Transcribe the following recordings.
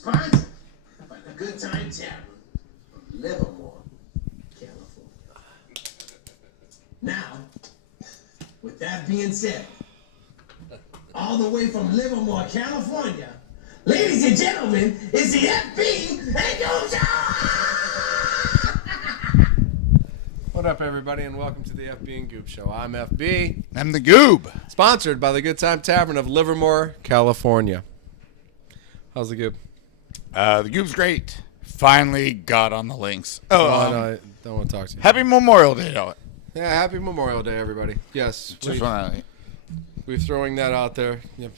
Sponsored by the Good Time Tavern of Livermore, California. Now, with that being said, all the way from Livermore, California, ladies and gentlemen, it's the FB and Goob Show! What up, everybody, and welcome to the FB and Goob Show. I'm FB. I'm the Goob. Sponsored by the Good Time Tavern of Livermore, California. How's the Goob? The Goob's great. Finally got on the links. No, I don't want to talk to you. Happy Memorial Day, though. Yeah, happy Memorial Day, everybody. Yes, we're throwing that out there. Yep.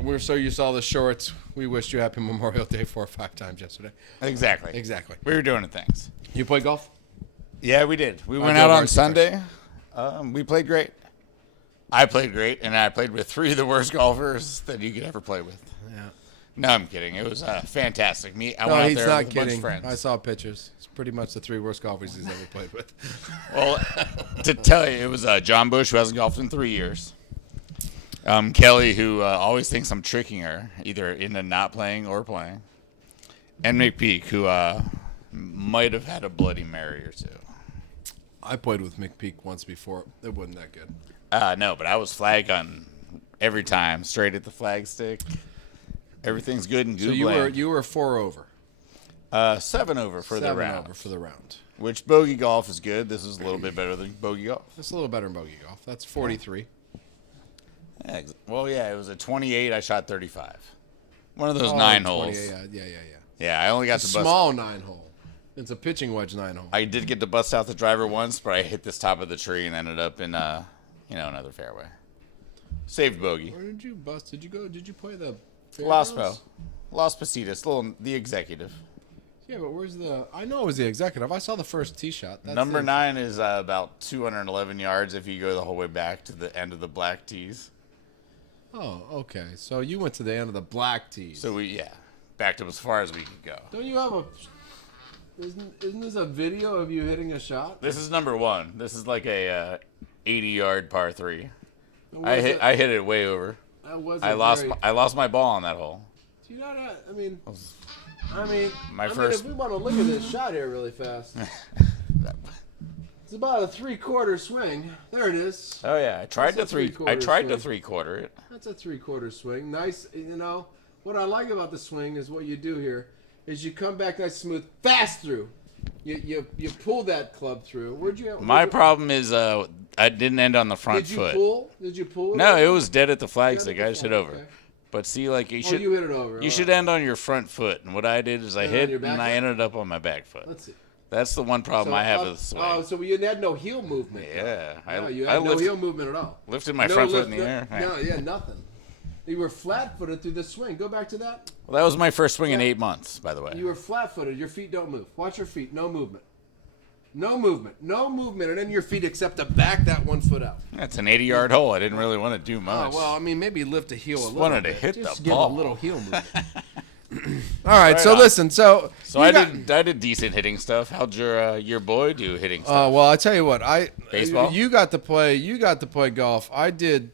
We're so you saw the shorts. We wished you happy Memorial Day 4 or 5 times yesterday. Exactly. We were doing things. You play golf? Yeah, we did. We went out on Sunday. We played great. I played great, and I played with 3 of the worst golfers that you could ever play with. Yeah. No, I'm kidding. It was fantastic. I went out he's there not with a bunch kidding. of friends. I saw pictures. It's pretty much the 3 worst golfers he's ever played with. Well, to tell you, it was John Bush, who hasn't golfed in 3 years. Kelly, who always thinks I'm tricking her, either into not playing or playing. And McPeak, who might have had a Bloody Mary or two. I played with McPeak once before. It wasn't that good. No, but I was flag gunning every time, straight at the flag stick. Everything's good and good. So you were 4 over. 7 over for the round. 7 over for the round. Which bogey golf is good. This is a little bit better than bogey golf. It's a little better than bogey golf. That's 43. Yeah, well, yeah, it was a 28. I shot 35. One of those 9 holes. Yeah. Yeah, I only got to bust. Small 9-hole. It's a pitching wedge 9-hole. I did get to bust out the driver once, but I hit this top of the tree and ended up in another fairway. Saved bogey. Where did you bust? Did you play the Las Fairgrounds? Positas, the executive. Yeah, but where's the? I know it was the executive. I saw the first tee shot. That's Number 9 is about 211 yards if you go the whole way back to the end of the black tees. Oh, okay. So you went to the end of the black tees. So backed up as far as we could go. Don't you have a? Isn't this a video of you hitting a shot? This is number 1. This is like a 80-yard par 3. I hit it way over. I lost my ball on that hole. Do you know that? I mean, first. if we want to look at this shot here really fast, it's about a 3/4 swing. There it is. Oh yeah, I tried to 3/4 it. That's a 3/4 swing. Nice. You know what I like about the swing is what you do here is you come back nice smooth, fast through. You pull that club through. Where'd you? My problem is I didn't end on the front foot. Did you pull? No, it was dead at the flag stick. I just hit over. Okay. But see, like you should. You hit it over. You should end on your front foot, and what I did is I hit and I ended up on my back foot. Let's see. That's the one problem I have with the swing. Oh, so you had no heel movement. Yeah, you had no heel movement at all. Lifted my front foot in the air. No, nothing. You were flat-footed through the swing. Go back to that. Well, that was my first swing in 8 months, by the way. You were flat-footed. Your feet don't move. Watch your feet. No movement. No movement. And then your feet except to back that 1 foot out. That's an 80-yard hole. I didn't really want to do much. Oh, well, I mean, maybe lift a heel a little bit. Wanted to hit Just the ball. Give a little heel movement. All right, so listen. So I did decent hitting stuff. How'd your boy do hitting stuff? Well, I tell you what. Baseball? You got to play golf. I did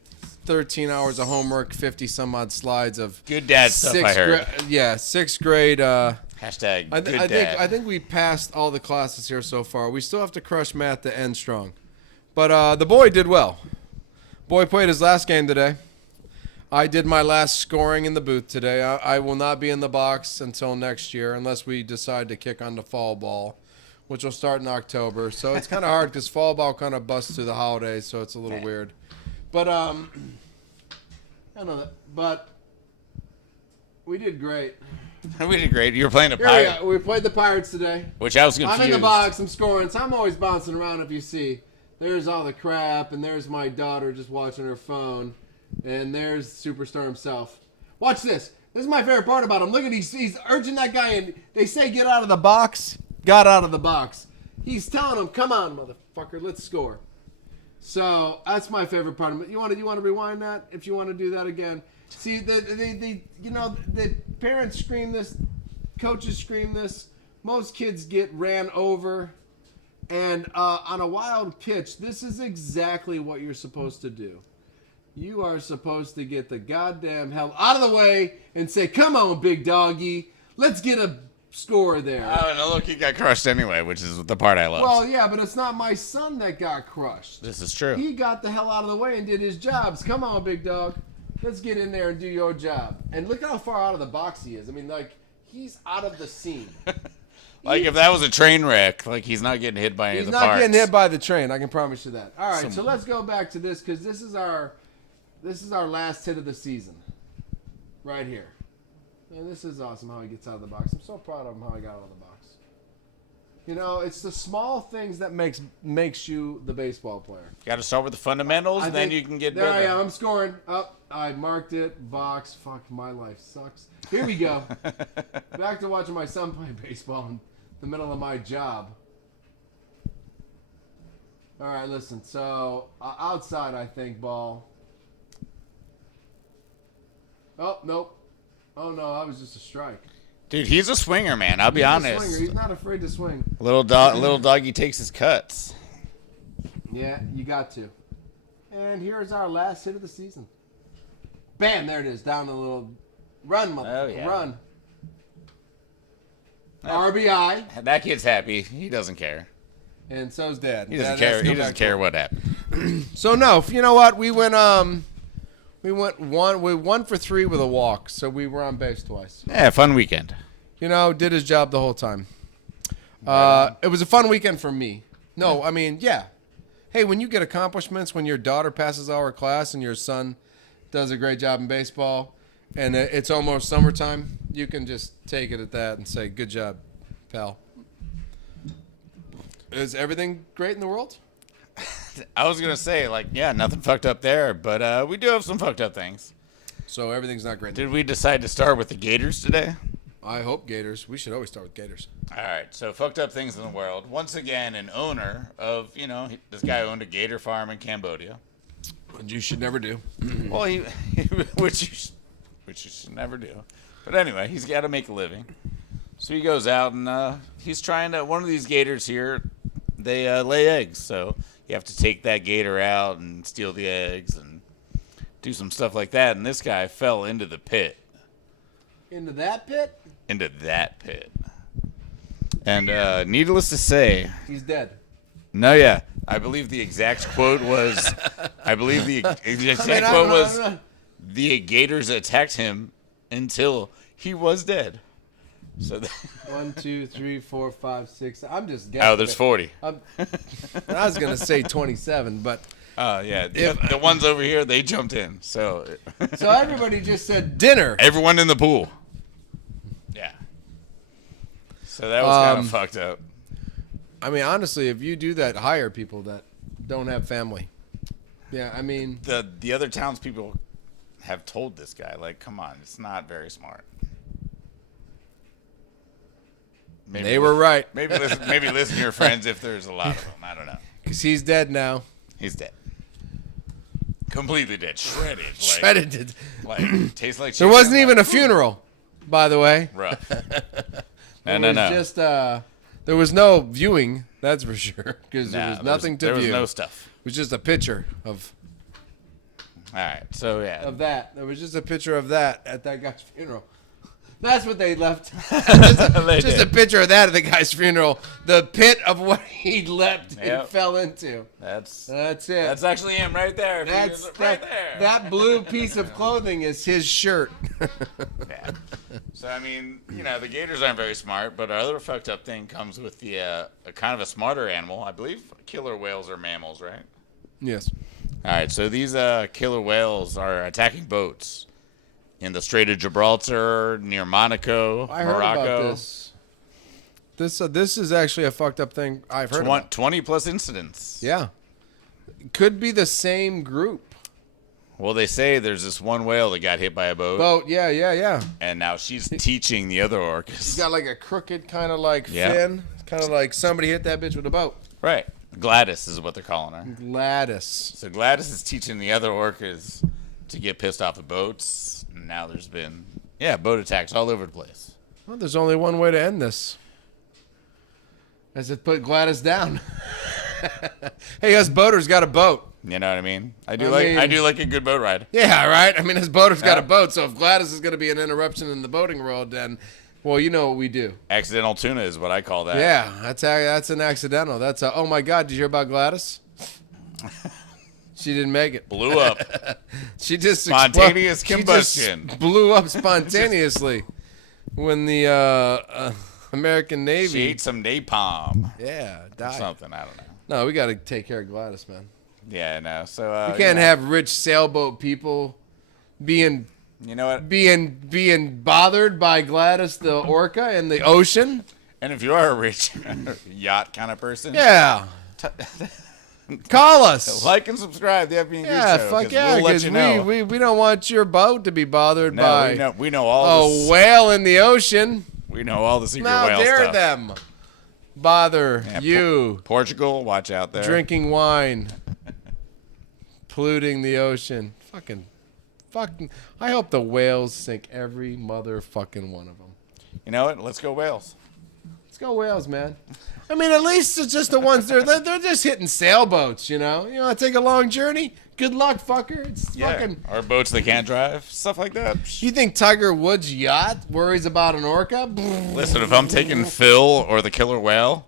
13 hours of homework, 50 some odd slides of good dad stuff. I heard. 6th grade. Hashtag good dad. I think we passed all the classes here so far. We still have to crush math to end strong, but the boy did well. Boy played his last game today. I did my last scoring in the booth today. I will not be in the box until next year unless we decide to kick on the fall ball, which will start in October. So it's kind of hard because fall ball kind of busts through the holidays, so it's a little weird. But I know that. But we did great. We did great. You were playing a Pirate. We played the Pirates today. Which I was confused. I'm in the box. I'm scoring. So I'm always bouncing around. If you see, there's all the crap, and there's my daughter just watching her phone, and there's Superstar himself. Watch this. This is my favorite part about him. Look at he's urging that guy, and they say get out of the box. Got out of the box. He's telling him, "Come on, motherfucker, let's score." So that's my favorite part of it. You want to rewind that if you want to do that again. See, the parents scream this, coaches scream this. Most kids get ran over, and on a wild pitch, this is exactly what you're supposed to do. You are supposed to get the goddamn hell out of the way and say, come on, big doggy. Let's get a score there. Oh, no, look, he got crushed anyway, which is the part I love. Well, yeah, but it's not my son that got crushed. This is true. He got the hell out of the way and did his jobs. Come on, big dog. Let's get in there and do your job. And look how far out of the box he is. I mean, like, he's out of the scene. Like, if that was a train wreck, like, he's not getting hit by any of the parts. He's not getting hit by the train. I can promise you that. All right, so let's go back to this because this is our last hit of the season. Right here. And this is awesome how he gets out of the box. I'm so proud of him how he got out of the box. You know, it's the small things that makes you the baseball player. You got to start with the fundamentals, and then you can get there better. I am. I'm scoring. Up. I marked it. Box. Fuck, my life sucks. Here we go. Back to watching my son play baseball in the middle of my job. All right, listen. So, outside, I think, ball. Oh, nope. Oh, no, that was just a strike. Dude, he's a swinger, man. I'll be honest. He's a swinger. He's not afraid to swing. Little doggy takes his cuts. Yeah, you got to. And here's our last hit of the season. Bam, there it is. Down the little run, motherfucker. Oh, yeah. Run. RBI. That kid's happy. He doesn't care. And so's Dad. He doesn't care. He doesn't care what happened. So no, you know what? We went 1 for 3 with a walk, so we were on base twice. Yeah, fun weekend. You know, did his job the whole time. It was a fun weekend for me. No, I mean, yeah. Hey, when you get accomplishments, when your daughter passes our class and your son does a great job in baseball, and it's almost summertime, you can just take it at that and say, good job, pal. Is everything great in the world? I was going to say, like, yeah, nothing fucked up there, but we do have some fucked up things. So everything's not great. Did we decide to start with the Gators today? I hope Gators. We should always start with Gators. All right, so fucked up things in the world. Once again, an owner of, this guy owned a gator farm in Cambodia. Which you should never do. Well, which you should never do. But anyway, he's got to make a living. So he goes out and he's trying to, one of these gators here, they lay eggs. So you have to take that gator out and steal the eggs and do some stuff like that. And this guy fell into the pit. Into that pit? Into that pit. And needless to say, he's dead. No, yeah. I believe the exact quote was, the gators attacked him until he was dead. So 1, 2, 3, 4, 5, 6. I'm just guessing. Oh, there's 40. I was gonna say 27, but yeah, the ones over here, they jumped in. So everybody just said dinner. Everyone in the pool. Yeah. So that was kind of fucked up. I mean, honestly, if you do that, hire people that don't have family. Yeah, I mean, the other townspeople have told this guy, like, come on, it's not very smart. Maybe they were right. Maybe listen to your friends if there's a lot of them. I don't know. Because he's dead now. He's dead. Completely dead. Shredded. Shredded. Like tastes like chicken. There wasn't even a funeral, by the way. Rough. No. Just there was no viewing, that's for sure. Because there was nothing to view. There was no stuff. It was just a picture of. All right. So yeah. Of that. There was just a picture of that at that guy's funeral. That's what they left. just a picture of that at the guy's funeral. The pit of what he leapt and fell into. That's it. That's actually him right there. That's right there. That blue piece of clothing is his shirt. Yeah. So I mean, the gators aren't very smart, but our other fucked up thing comes with the a kind of a smarter animal. I believe killer whales are mammals, right? Yes. All right. So these killer whales are attacking boats in the Strait of Gibraltar, near Monaco, I heard Morocco. About this. This is actually a fucked up thing I've heard about. 20 plus incidents. Yeah. Could be the same group. Well, they say there's this one whale that got hit by a boat. Yeah. And now she's teaching the other orcas. She's got like a crooked kind of like fin. Kind of like somebody hit that bitch with a boat. Right. Gladys is what they're calling her. Gladys. So Gladys is teaching the other orcas to get pissed off at boats. Now there's been, boat attacks all over the place. Well, there's only one way to end this. As it put Gladys down. Hey, us boaters got a boat. You know what I mean? I do like a good boat ride. Yeah, right? I mean, his boater's got a boat, so if Gladys is going to be an interruption in the boating world, then, well, you know what we do. Accidental tuna is what I call that. Yeah, that's an accidental. That's a, oh my God, did you hear about Gladys? She didn't make it. Blew up. She just Spontaneous combustion. She just blew up spontaneously when the American Navy. She ate some napalm. Yeah, died. Something, I don't know. No, we got to take care of Gladys, man. Yeah, no. So you can't have rich sailboat people being, you know what, being bothered by Gladys the orca in the ocean. And if you are a rich yacht kind of person, yeah, call us. Like and subscribe. The FB and yeah, Show, fuck yeah, because because we don't want your boat to be bothered by we know all a whale in the ocean. We know all the secret How whale dare stuff. them bother you? Portugal, watch out there. Drinking wine. Polluting the ocean. Fucking. I hope the whales sink every motherfucking one of them. You know what? Let's go whales. Let's go whales, man. I mean, at least it's just the ones they're just hitting sailboats, you know? You want to take a long journey? Good luck, fucker. It's fucking. Or boats they can't drive, stuff like that. You think Tiger Woods' yacht worries about an orca? Listen, if I'm taking Phil or the killer whale,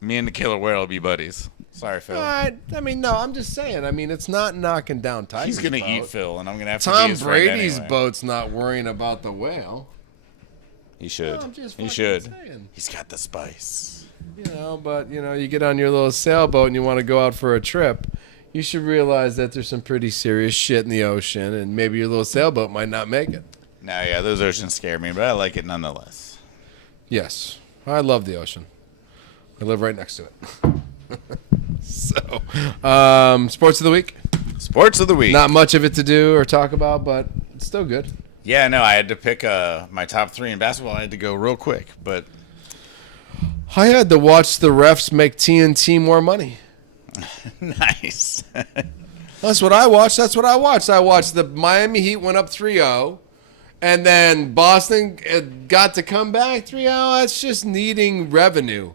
me and the killer whale will be buddies. Sorry, Phil. All right. I mean, no, I'm just saying. I mean, it's not knocking down Tiger's He's gonna boat. eat Phil, and I'm gonna have to Tom be his friend Brady's anyway. boat's not worrying about the whale. He should. No, I'm just he fucking should. saying. He's got the spice. You know, but you know, you get on your little sailboat and you want to go out for a trip. You should realize that there's some pretty serious shit in the ocean, and maybe your little sailboat might not make it. No, yeah, those oceans scare me, but I like it nonetheless. Yes, I love the ocean. I live right next to it. So, sports of the week. Sports of the week. Not much of it to do or talk about, but it's still good. Yeah, no, I had to pick my top 3 in basketball. I had to go real quick, but I had to watch the refs make TNT more money. nice. That's what I watched. I watched the Miami Heat went up 3-0, and then Boston got to come back 3-0. That's just needing revenue.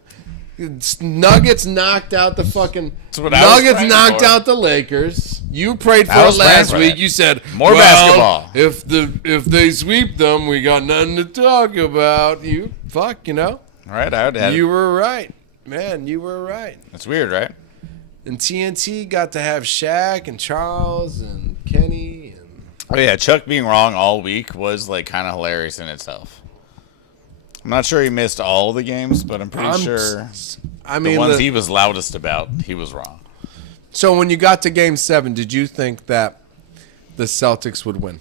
Nuggets knocked out the fucking Nuggets knocked out the Lakers. You prayed for it last week. You said more basketball. If they sweep them, we got nothing to talk about. You know. All right, you were right, man. You were right. That's weird, right? And TNT got to have Shaq and Charles and Kenny and. Oh yeah, Chuck being wrong all week was like kind of hilarious in itself. I'm not sure he missed all the games, but I'm pretty sure the ones he was loudest about, he was wrong. So when you got to Game 7, did you think that the Celtics would win?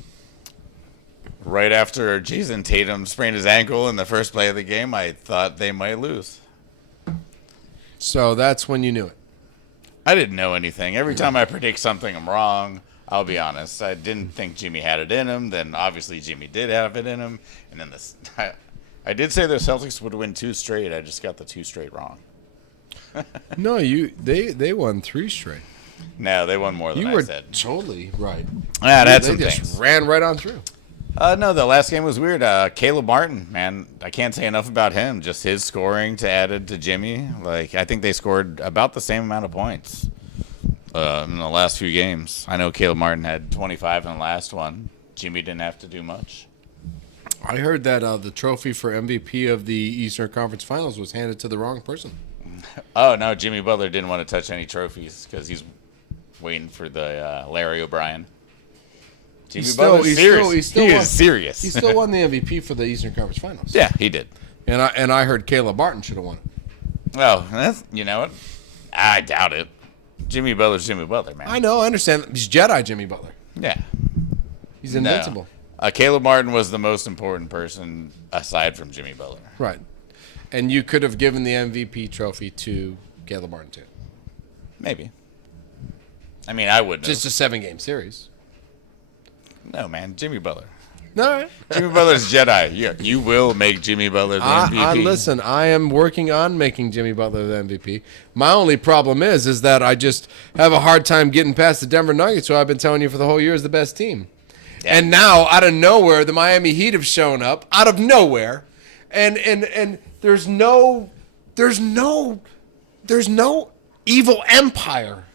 Right after Jason Tatum sprained his ankle in the first play of the game, I thought they might lose. So that's when you knew it. I didn't know anything. Every time I predict something, I'm wrong. I'll be honest. I didn't think Jimmy had it in him. Then obviously Jimmy did have it in him. And then I did say the Celtics would win 2 straight. I just got the 2 straight wrong. No, they won 3 straight. No, they won more than I said. You were totally right. Yeah, that's some they things. just ran right on through. No, the last game was weird. Caleb Martin, man, I can't say enough about him. Just his scoring added to Jimmy. Like, I think they scored about the same amount of points in the last few games. I know Caleb Martin had 25 in the last one. Jimmy didn't have to do much. I heard that the trophy for MVP of the Eastern Conference Finals was handed to the wrong person. Oh, no, Jimmy Butler didn't want to touch any trophies because he's waiting for the Larry O'Brien. Jimmy Butler's serious. He is serious. He still won the MVP for the Eastern Conference Finals. Yeah, he did. And I heard Caleb Martin should have won it. Well, you know what? I doubt it. Jimmy Butler's Jimmy Butler, man. I know, I understand. He's Jedi Jimmy Butler. Yeah. He's invincible. No. Caleb Martin was the most important person aside from Jimmy Butler. Right. And you could have given the MVP trophy to Caleb Martin, too. Maybe. I mean, I wouldn't. Just a 7-game series. No, man. Jimmy Butler. No. Jimmy Butler's Jedi. You will make Jimmy Butler the MVP. Listen, I am working on making Jimmy Butler the MVP. My only problem is that I just have a hard time getting past the Denver Nuggets, who I've been telling you for the whole year is the best team. Yeah. And now, out of nowhere, the Miami Heat have shown up. Out of nowhere. And there's no evil empire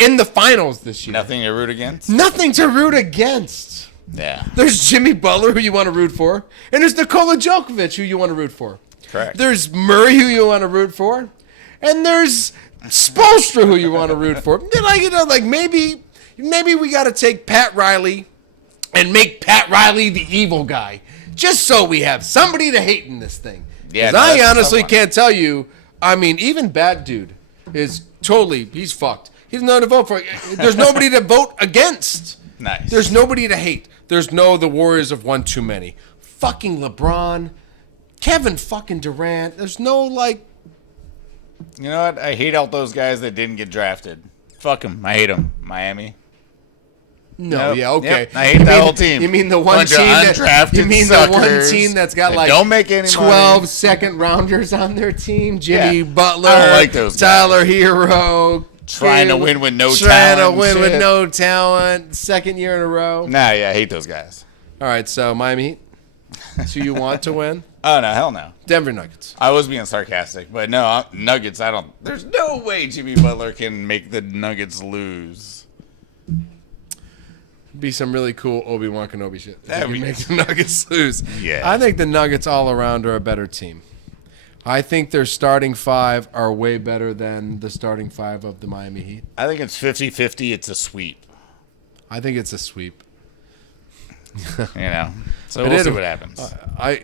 in the finals this year. Nothing to root against? Nothing to root against. Yeah. There's Jimmy Butler, who you want to root for, and there's Nikola Jokic, who you want to root for. Correct. There's Murray, who you want to root for, and there's Spoelstra, who you want to root for. Maybe we got to take Pat Riley and make Pat Riley the evil guy, just so we have somebody to hate in this thing. Yeah, Because no, I honestly that's a tough one. can't tell you. I mean, even Bad Dude is he's fucked. He doesn't know who to vote for. There's nobody to vote against. Nice. There's nobody to hate. There's the Warriors have won too many. Fucking LeBron, Kevin fucking Durant. There's no You know what? I hate all those guys that didn't get drafted. Fuck them. I hate them. Miami. No, Nope. yeah, okay. Yep. I hate that whole team. You mean the one Bunch of team undrafted you mean suckers the one team that's got that don't make any 12 money. second rounders on their team? Jimmy Yeah. Butler, I don't like those guys. Tyler Hero, Trying to win with no trying talent to win and with shit. no talent, second year in a row. Nah, yeah, I hate those guys. All right, so Miami Heat. So you want to win? Oh, no, hell no. Denver Nuggets. I was being sarcastic, but no, Nuggets, there's no way Jimmy Butler can make the Nuggets lose. Be some really cool Obi-Wan Kenobi shit. That'd That be- make the Nuggets lose. Yeah. I think the Nuggets all around are a better team. I think their starting five are way better than the starting five of the Miami Heat. I think it's 50-50. It's a sweep, I think it's a sweep. you know. So But we'll it- see what happens. I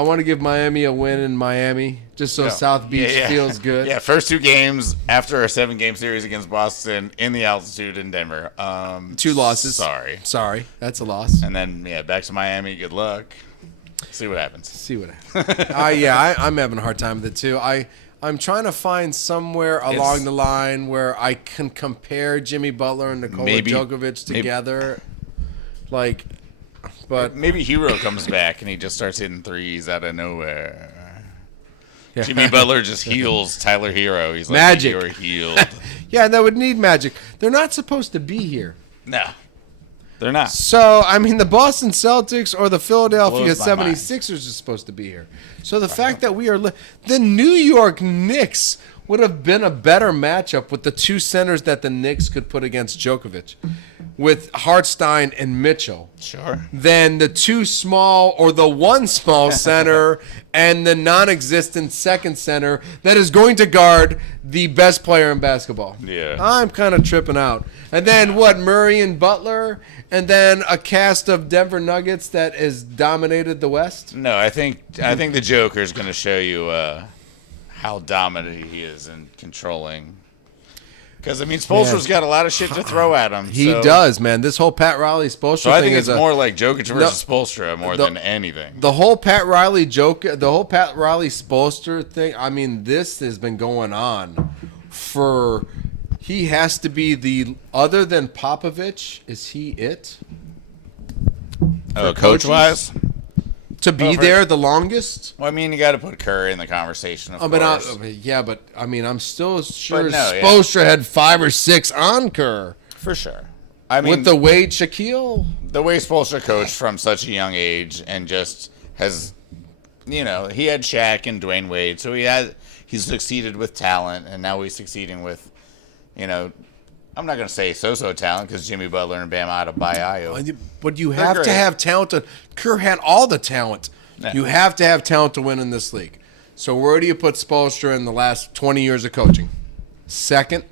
want to give Miami a win in Miami just so Yeah. South Beach Yeah, yeah. feels good. Yeah, first 2 games after a 7-game series against Boston in the altitude in Denver. 2 losses. Sorry. That's a loss. And then, back to Miami. Good luck. See what happens. See what happens. I'm having a hard time with it too. I'm trying to find somewhere along the line where I can compare Jimmy Butler and Nikola Jokic together. But Maybe Hero comes back and he just starts hitting threes out of nowhere. Jimmy Butler just heals Tyler Hero. He's like, Magic. You're healed. yeah, that would need magic. They're not supposed to be here. No, they're not. So, I mean, the Boston Celtics or the Philadelphia Blows my mind. 76ers are supposed to be here. So the fact that we are the New York Knicks would have been a better matchup with the 2 centers that the Knicks could put against Djokovic, with Hartstein and Mitchell, Sure. than the 2 small or the 1 small center and the non-existent second center that is going to guard the best player in basketball. Yeah. I'm kind of tripping out. And then Murray and Butler, and then a cast of Denver Nuggets that has dominated the West? No, I think the Joker's going to show you how dominant he is in controlling. Because, I mean, Spoelstra's got a lot of shit to throw at him. He does, man. This whole Pat Riley Spoelstra So I thing think is it's more like Jokic versus Spoelstra more the- than anything. the whole Pat Riley Spoelstra thing. I mean, this has been going on for. He has to be the other than Popovich. Is he it Oh, coach-wise? to be there the longest? Well, I mean, you got to put Kerr in the conversation, of course. But I mean, I'm still sure But no, yeah. Spoelstra had 5 or 6 on Kerr For sure. I mean, with the Wade Shaquille. the way Spoelstra coached from such a young age and just has, he had Shaq and Dwayne Wade, so he's succeeded with talent, and now he's succeeding with, I'm not going to say so-so talent because Jimmy Butler and Bam Adebayo. But you They're have to great. have talent. Kerr had all the talent. Yeah. You have to have talent to win in this league. So where do you put Spoelstra in the last 20 years of coaching? Second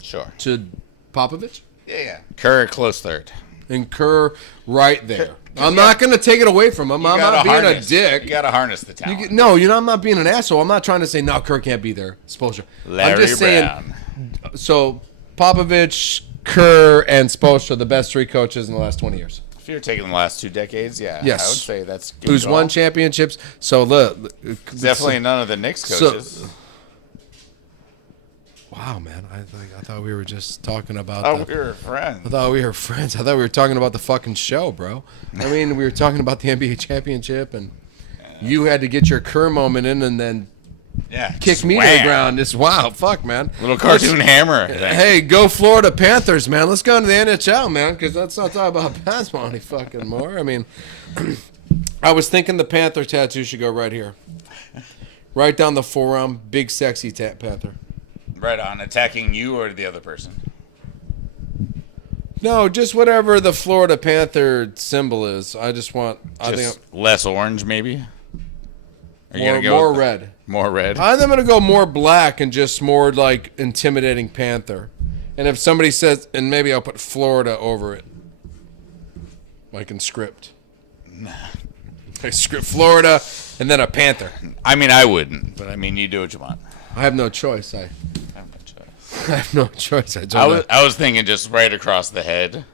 Sure. to Popovich? Yeah. Kerr close third. And Kerr right there. I'm not going to take it away from him. I'm not being a dick. You got to harness the talent. I'm not being an asshole. I'm not trying to say, no, Kerr can't be there. Spoelstra. Larry I'm just saying, Brown. so Popovich, Kerr, and Spoelstra, the best 3 coaches in the last 20 years. If you're taking the last 2 decades, Yes. I would say that's good. Who's call. won championships. So look. Definitely none of the Knicks coaches. Wow, man. I thought we were just talking about We were friends. I thought we were friends. I thought we were talking about the fucking show, bro. I mean, we were talking about the NBA championship, and you had to get your Kerr moment in and then Yeah. kick me to the wham. ground. Just wow, fuck, man. Little cartoon hammer. thing. Hey, go Florida Panthers, man. Let's go into the NHL, man, because let's not talk about basketball any fucking more. I mean, I was thinking the Panther tattoo should go right here. Right down the forearm, big sexy Panther. Right on. Attacking you or the other person? No, just whatever the Florida Panther symbol is. I just want. I Just think less orange, maybe. Are you more, gonna go more with red. More red. I'm gonna go more black and just more like intimidating panther. And if somebody says, and maybe I'll put Florida over it, like in script. Like script Florida, and then a panther. I mean, I wouldn't, but I mean, you do what you want. I have no choice. I have no choice. I have no choice. I was thinking just right across the head.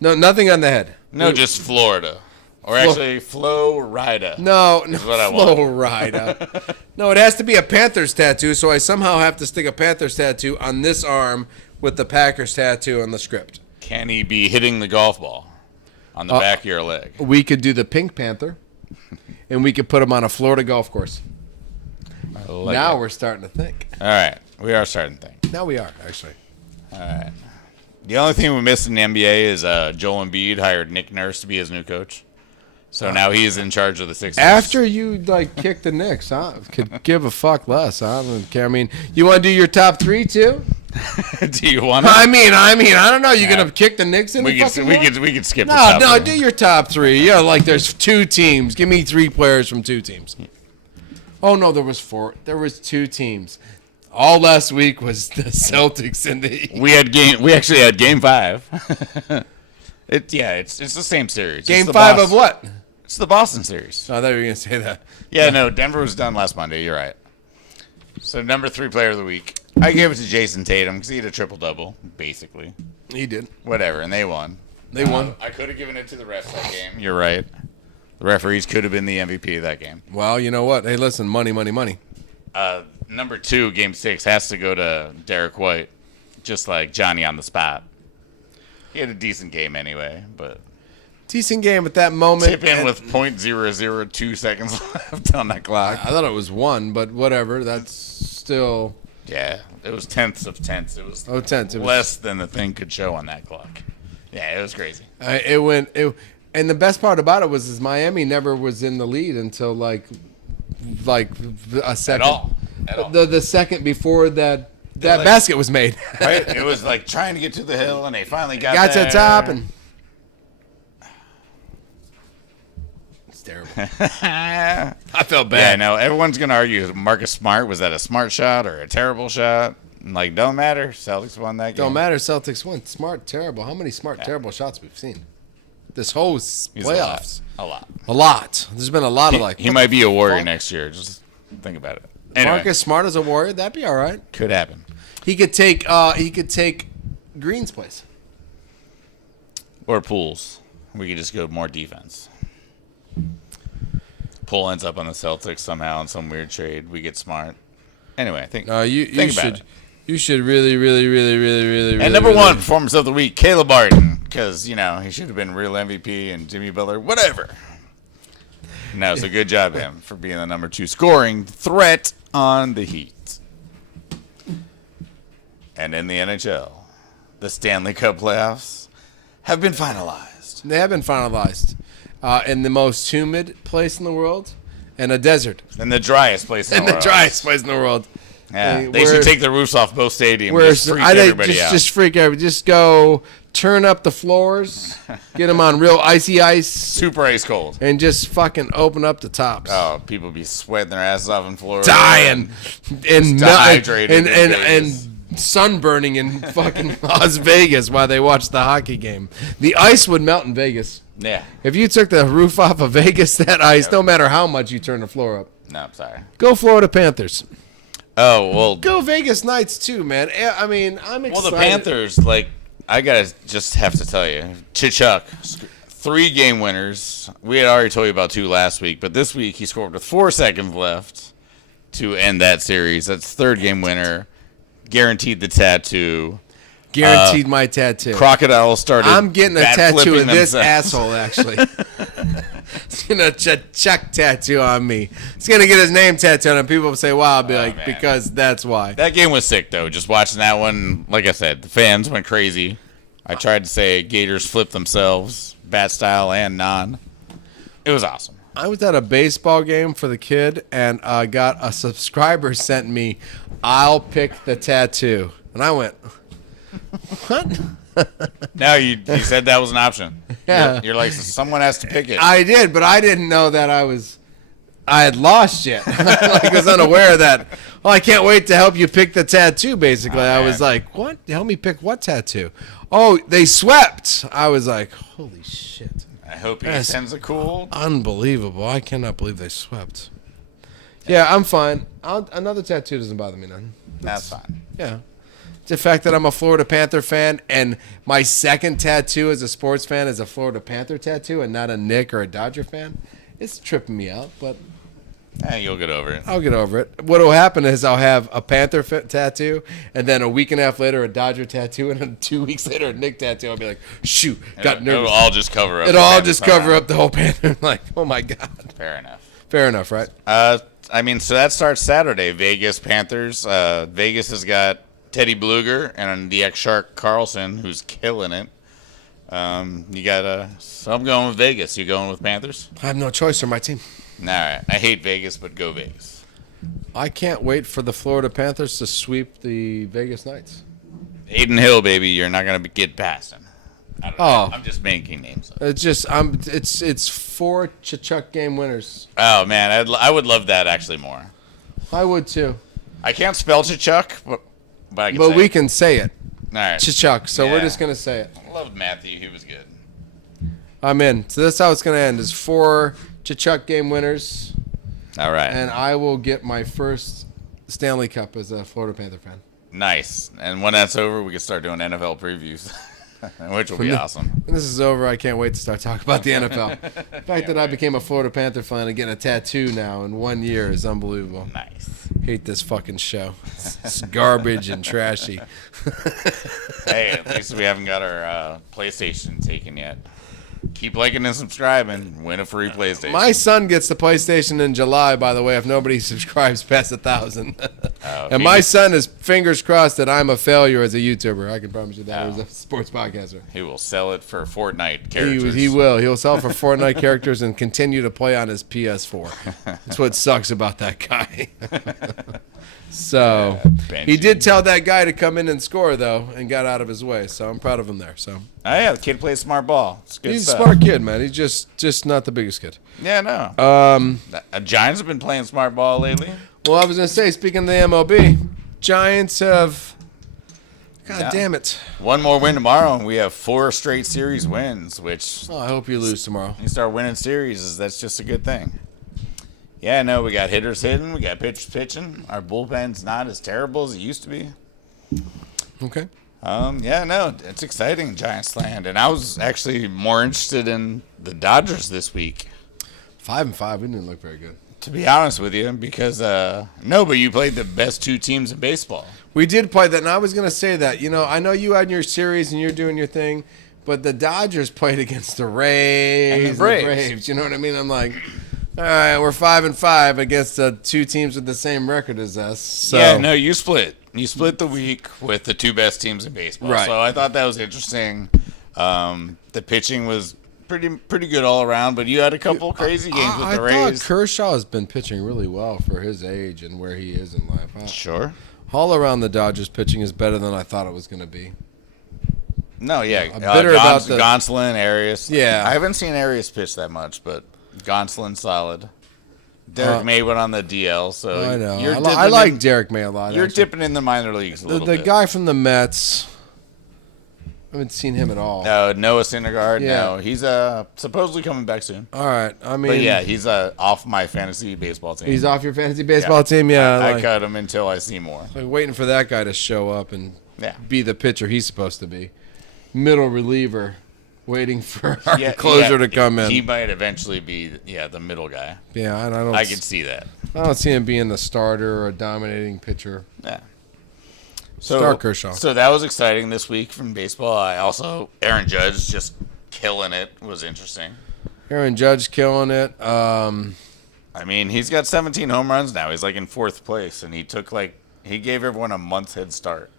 No, nothing on the head. No, just Florida. Or actually, Florida. No, Is what I want. Florida. No, it has to be a Panthers tattoo, so I somehow have to stick a Panthers tattoo on this arm with the Packers tattoo on the script. Can he be hitting the golf ball on the back of your leg? We could do the Pink Panther, and we could put him on a Florida golf course. Now we're starting to think. All right. We are starting to think. Now we are, actually. All right. The only thing we missed in the NBA is Joel Embiid hired Nick Nurse to be his new coach. So now he's in charge of the Sixers. After you kick the Knicks, I could give a fuck less. I don't care. I mean, you want to do your top 3 too? Do you want to? I mean, I don't know. You're gonna kick the Knicks in we the could fucking we could skip. No, the top no, 3. do your top 3. Yeah, like there's 2 teams. Give me 3 players from 2 teams. Oh no, there was 4. There was 2 teams. All last week was the Celtics and the. We actually had Game 5. It's the same series. Game 5 of what? It's the Boston series. Oh, I thought you were gonna say that. Yeah, no, Denver was done last Monday. You're right. So number 3 player of the week, I gave it to Jason Tatum because he had a triple-double, basically. He did. Whatever, and they won. They won. I could have given it to the refs that game. You're right. The referees could have been the MVP of that game. Well, you know what? Hey, listen, money. Number 2, Game 6, has to go to Derek White, just like Johnny on the spot. He had a decent game anyway, but Decent game at that moment. tip in with .002 seconds left on that clock. I thought it was 1, but whatever. That's still. Yeah, it was tenths of tenths. It was tenths. It was less than the thing could show on that clock. Yeah, it was crazy. And the best part about it was Miami never was in the lead until like a second. At all. The second before that basket was made. Right? It was like trying to get to the hill, and they finally got to there. the top, and it's terrible. I felt bad. Yeah, no, everyone's gonna argue Marcus Smart, was that a smart shot or a terrible shot? Like, don't matter. Celtics won that game. Don't matter. Celtics won. Smart, terrible. How many smart, terrible shots we've seen? This whole playoffs. A lot. A lot. There's been a lot of He might be a Warrior next year. Just think about it. Anyway, Marcus Smart as a Warrior, that'd be all right. could happen. He could take Green's place. Or Pools. We could just go more defense. Poole ends up on the Celtics somehow in some weird trade. We get Smart. Anyway, think about it. You should really. And number 1 performance of the week, Caleb Barton, because he should have been real MVP and Jimmy Butler, whatever. No, so good job him for being the number 2 scoring threat on the Heat. And in the NHL, the Stanley Cup playoffs have been finalized. They have been finalized in the most humid place in the world, and a desert. In the driest place in the world. Driest place in the world. Yeah, they should take the roofs off both stadiums. Just freak I think everybody out. just freak everybody. Just go turn up the floors, get them on real icy ice, super ice cold, and just fucking open up the tops. Oh, people be sweating their asses off in Florida, dying, and dehydrated, and sunburning in fucking Las Vegas while they watch the hockey game. The ice would melt in Vegas. Yeah. If you took the roof off of Vegas, that ice, no matter how much you turn the floor up. No, I'm sorry. Go Florida Panthers. Oh, well. Go Vegas Knights, too, man. I mean, I'm excited. Well, the Panthers, I got to just have to tell you, Chichuk, 3 game winners. We had already told you about 2 last week, but this week he scored with 4 seconds left to end that series. That's 3rd game winner. Guaranteed the tattoo. Guaranteed my tattoo. Crocodile started. I'm getting a tattoo of this themselves. asshole, actually. It's going to Chuck tattoo on me. It's going to get his name tattooed, and people will say, wow, I'll be man. Because that's why. That game was sick, though. Just watching that one, like I said, the fans went crazy. I tried to say Gators flipped themselves, bat style and non. It was awesome. I was at a baseball game for the kid, and I got a subscriber sent me, I'll pick the tattoo. And I went, what? No, you said that was an option. Yeah. You're like, someone has to pick it. I did, but I didn't know that I had lost yet. Like, I was unaware of that. Well, I can't wait to help you pick the tattoo, basically. Oh, I was like, what? Help me pick what tattoo? Oh, they swept. I was like, holy shit. I hope he That's sends a cool. Unbelievable. I cannot believe they swept. Yeah, I'm fine. Another tattoo doesn't bother me none. That's fine. Yeah. It's the fact that I'm a Florida Panther fan, and my second tattoo as a sports fan is a Florida Panther tattoo and not a Knick or a Dodger fan. It's tripping me out, but You'll get over it. I'll get over it. What will happen is I'll have a Panther tattoo, and then a week and a half later a Dodger tattoo, and then 2 weeks later a Knick tattoo. I'll be like, shoot, got nervous. It'll all just cover up. It'll all just cover up the whole Panther. Like, oh my God. Fair enough. Fair enough, right? I mean, so that starts Saturday. Vegas Panthers. Vegas has got Teddy Bluger and the ex-Shark Carlson, who's killing it. You got so I'm going with Vegas. You going with Panthers? I have no choice for my team. All right. I hate Vegas, but go Vegas. I can't wait for the Florida Panthers to sweep the Vegas Knights. Aiden Hill, baby, you're not gonna get past him. I don't know. I'm just making names up. It's just it's 4 Chuck game winners. Oh man, I would love that actually more. I would too. I can't spell Chuck, but I can. But say we it. can say it. All right. Chuck. So we're Yeah. just gonna say it. I loved Matthew. He was good. I'm in. So that's how it's gonna end. Is 4 Chuck game winners, All right. and I will get my first Stanley Cup as a Florida Panther fan. Nice. And when that's over, we can start doing NFL previews, which will be awesome. When this is over, I can't wait to start talking about the NFL. The fact that I became a Florida Panther fan and getting a tattoo now in 1 year is unbelievable. Nice. Hate this fucking show. It's garbage and trashy. Hey, at least we haven't got our PlayStation taken yet. Keep liking and subscribing. Win a free PlayStation. My son gets the PlayStation in July, by the way, if nobody subscribes past 1,000. And my son is fingers crossed that I'm a failure as a YouTuber. I can promise you that. As a sports podcaster. He will sell it for Fortnite characters. He will. He'll sell for Fortnite characters and continue to play on his PS4. That's what sucks about that guy. So he did tell that guy to come in and score, though, and got out of his way. So I'm proud of him there. So Oh yeah, the kid plays smart ball. It's good he's stuff. a smart kid, man. He's just not the biggest kid. Yeah, no. Giants have been playing smart ball lately. Well, I was going to say, speaking of the MLB, Giants have... God damn it. One more win tomorrow, and we have 4 straight series wins, which Oh, I hope you lose tomorrow. you start winning series, that's just a good thing. Yeah, no, we got hitters hitting, we got pitchers pitching. Our bullpen's not as terrible as it used to be. Okay. Yeah, no, it's exciting, Giants land. And I was actually more interested in the Dodgers this week, 5-5. We didn't look very good. to be honest with you, because, no, but you played the best 2 teams in baseball. We did play that, and I was going to say that. You know, I know you had your series and you're doing your thing, but the Dodgers played against the Rays And the Braves. You know what I mean? I'm like, all right, we're 5-5 against 2 teams with the same record as us. So. Yeah, no, you split. You split the week with the 2 best teams in baseball. Right. So I thought that was interesting. The pitching was pretty good all around, but you had a couple crazy games with the I thought Rays. Kershaw has been pitching really well for his age and where he is in life. Sure. All around the Dodgers pitching is better than I thought it was going to be. No, yeah. I'm bitter about the- Gonsolin, Arias. Yeah. I haven't seen Arias pitch that much, but Gonsolin solid. Derek May went on the DL, so I know. You're I like Derek May a lot. You're actually. dipping in the minor leagues a The little bit. guy from the Mets, I haven't seen him at all. Noah Syndergaard. Yeah. No, he's supposedly coming back soon. All right. I mean, But yeah, he's off my fantasy baseball team. he's off your fantasy baseball team? Yeah. I like, cut him until I see more. like waiting for that guy to show up and Yeah. be the pitcher he's supposed to be. Middle reliever, waiting for our closer to come in. He might eventually be the middle guy. Yeah, I could see that. I don't see him being the starter or a dominating pitcher. Yeah. Start Kershaw. So that was exciting this week from baseball. Aaron Judge just killing it was interesting. Aaron Judge killing it. I mean, he's got 17 home runs now. He's like in 4th place, and he gave everyone a month's head start.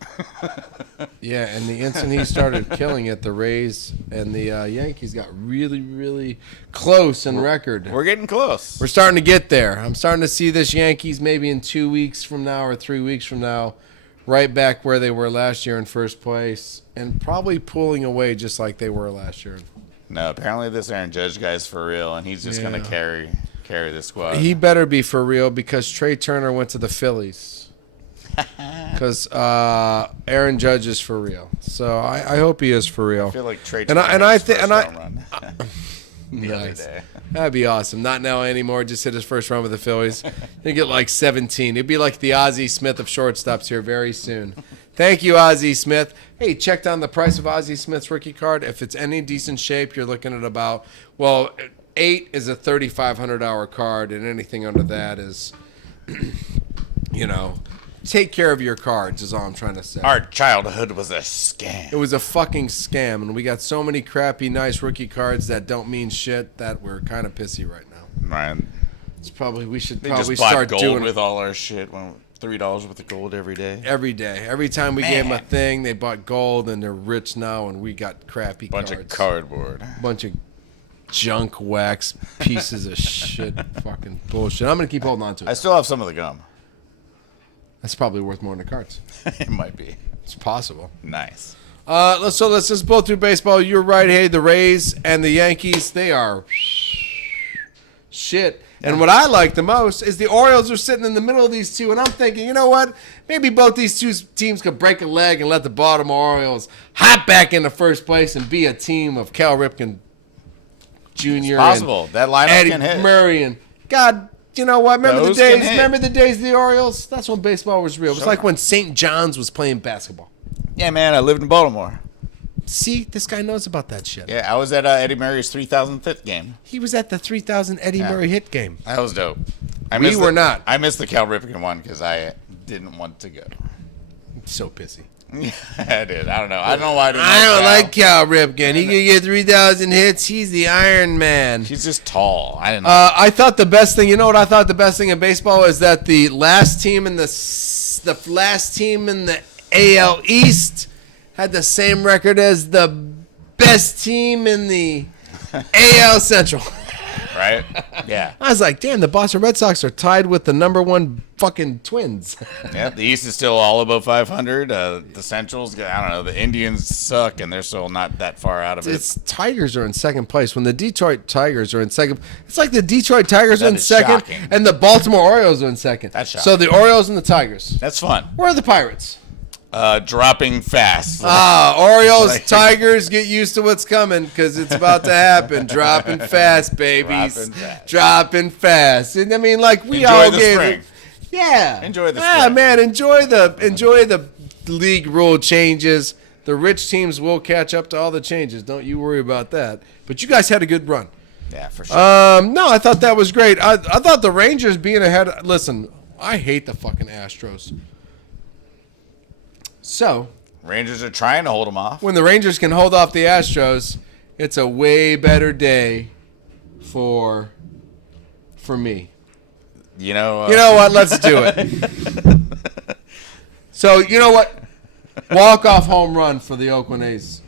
Yeah, and the instant he started killing it, the Rays and the Yankees got really, really close in record. We're getting close. We're starting to get there. I'm starting to see this Yankees maybe in 2 weeks from now or 3 weeks from now right back where they were last year in first place, and probably pulling away just like they were last year. No, apparently this Aaron Judge guy's for real, and he's just going to carry the squad. He better be for real because Trey Turner went to the Phillies. Because Aaron Judge is for real, so I hope he is for real. I feel like Trey and Turner I his think first home run the other nice. day. That'd be awesome. Not now anymore. Just hit his first run with the Phillies. He'd get like 17. It'd be like the Ozzie Smith of shortstops here very soon. Thank you, Ozzie Smith. Hey, check down the price of Ozzie Smith's rookie card. If it's any decent shape, you're looking at about, 8 is a $3,500 card, and anything under that is, take care of your cards is all I'm trying to say. Our childhood was a scam. It was a fucking scam, and we got so many crappy, nice rookie cards that don't mean shit that we're kind of pissy right now. Right. We should They probably just bought start gold doing with all our shit. $3 worth of gold every day. every day. Every time we gave them a thing, they bought gold, and they're rich now, and we got crappy Bunch cards. of cardboard. Bunch of junk wax pieces of shit. Fucking bullshit. I'm gonna keep holding on to it. I still have some of the gum. That's probably worth more than the cards. It might be. It's possible. Nice. Let's just blow through baseball. You're right. Hey, the Rays and the Yankees, they are shit. And what I like the most is the Orioles are sitting in the middle of these two, and I'm thinking, you know what? Maybe both these two teams could break a leg and let the Baltimore Orioles hop back into first place and be a team of Cal Ripken Jr. It's possible. That lineup Eddie can hit. Murray and God. You know what? Remember Those the days? can hit. Remember the days of the Orioles? That's when baseball was real. It was Sure. like when St. John's was playing basketball. Yeah, man. I lived in Baltimore. See, this guy knows about that shit. Yeah, I was at Eddie Murray's 3005th game. He was at the 3,000 Eddie Murray hit game. That was dope. We were not. I missed the Cal Ripken one because I didn't want to go. So pissy. Yeah, I did. I don't know. I don't know why I didn't I don't Cal. like Cal Ripken. He can get 3,000 hits. He's the Iron Man. He's just tall. I didn't know. I thought the best thing. You know what I thought the best thing in baseball is that the last team in the AL East had the same record as the best team in the AL Central. Right? Yeah. I was like, damn, the Boston Red Sox are tied with the #1 fucking Twins. Yeah, the East is still all above 500. The Central's, I don't know, the Indians suck, and they're still not that far out of it. It's Tigers are in second place. When the Detroit Tigers are in second, it's like the Detroit Tigers are in is second, shocking. and the Baltimore Orioles are in second. That's shocking. So the Orioles and the Tigers. That's fun. Where are the Pirates? Dropping fast. Orioles, Like- Tigers, get used to what's coming because it's about to happen. Dropping fast, babies. Dropping fast. Dropping fast. And I mean, like we Enjoy all the gave spring. it. Yeah. Enjoy the Yeah, spring. man. Enjoy the league rule changes. The rich teams will catch up to all the changes. Don't you worry about that. But you guys had a good run. Yeah, for sure. No, I thought that was great. I thought the Rangers being ahead. Listen, I hate the fucking Astros. So Rangers are trying to hold them off. when the Rangers can hold off the Astros, it's a way better day for me. You know what? Let's do it. So you know what? Walk-off home run for the Oakland A's.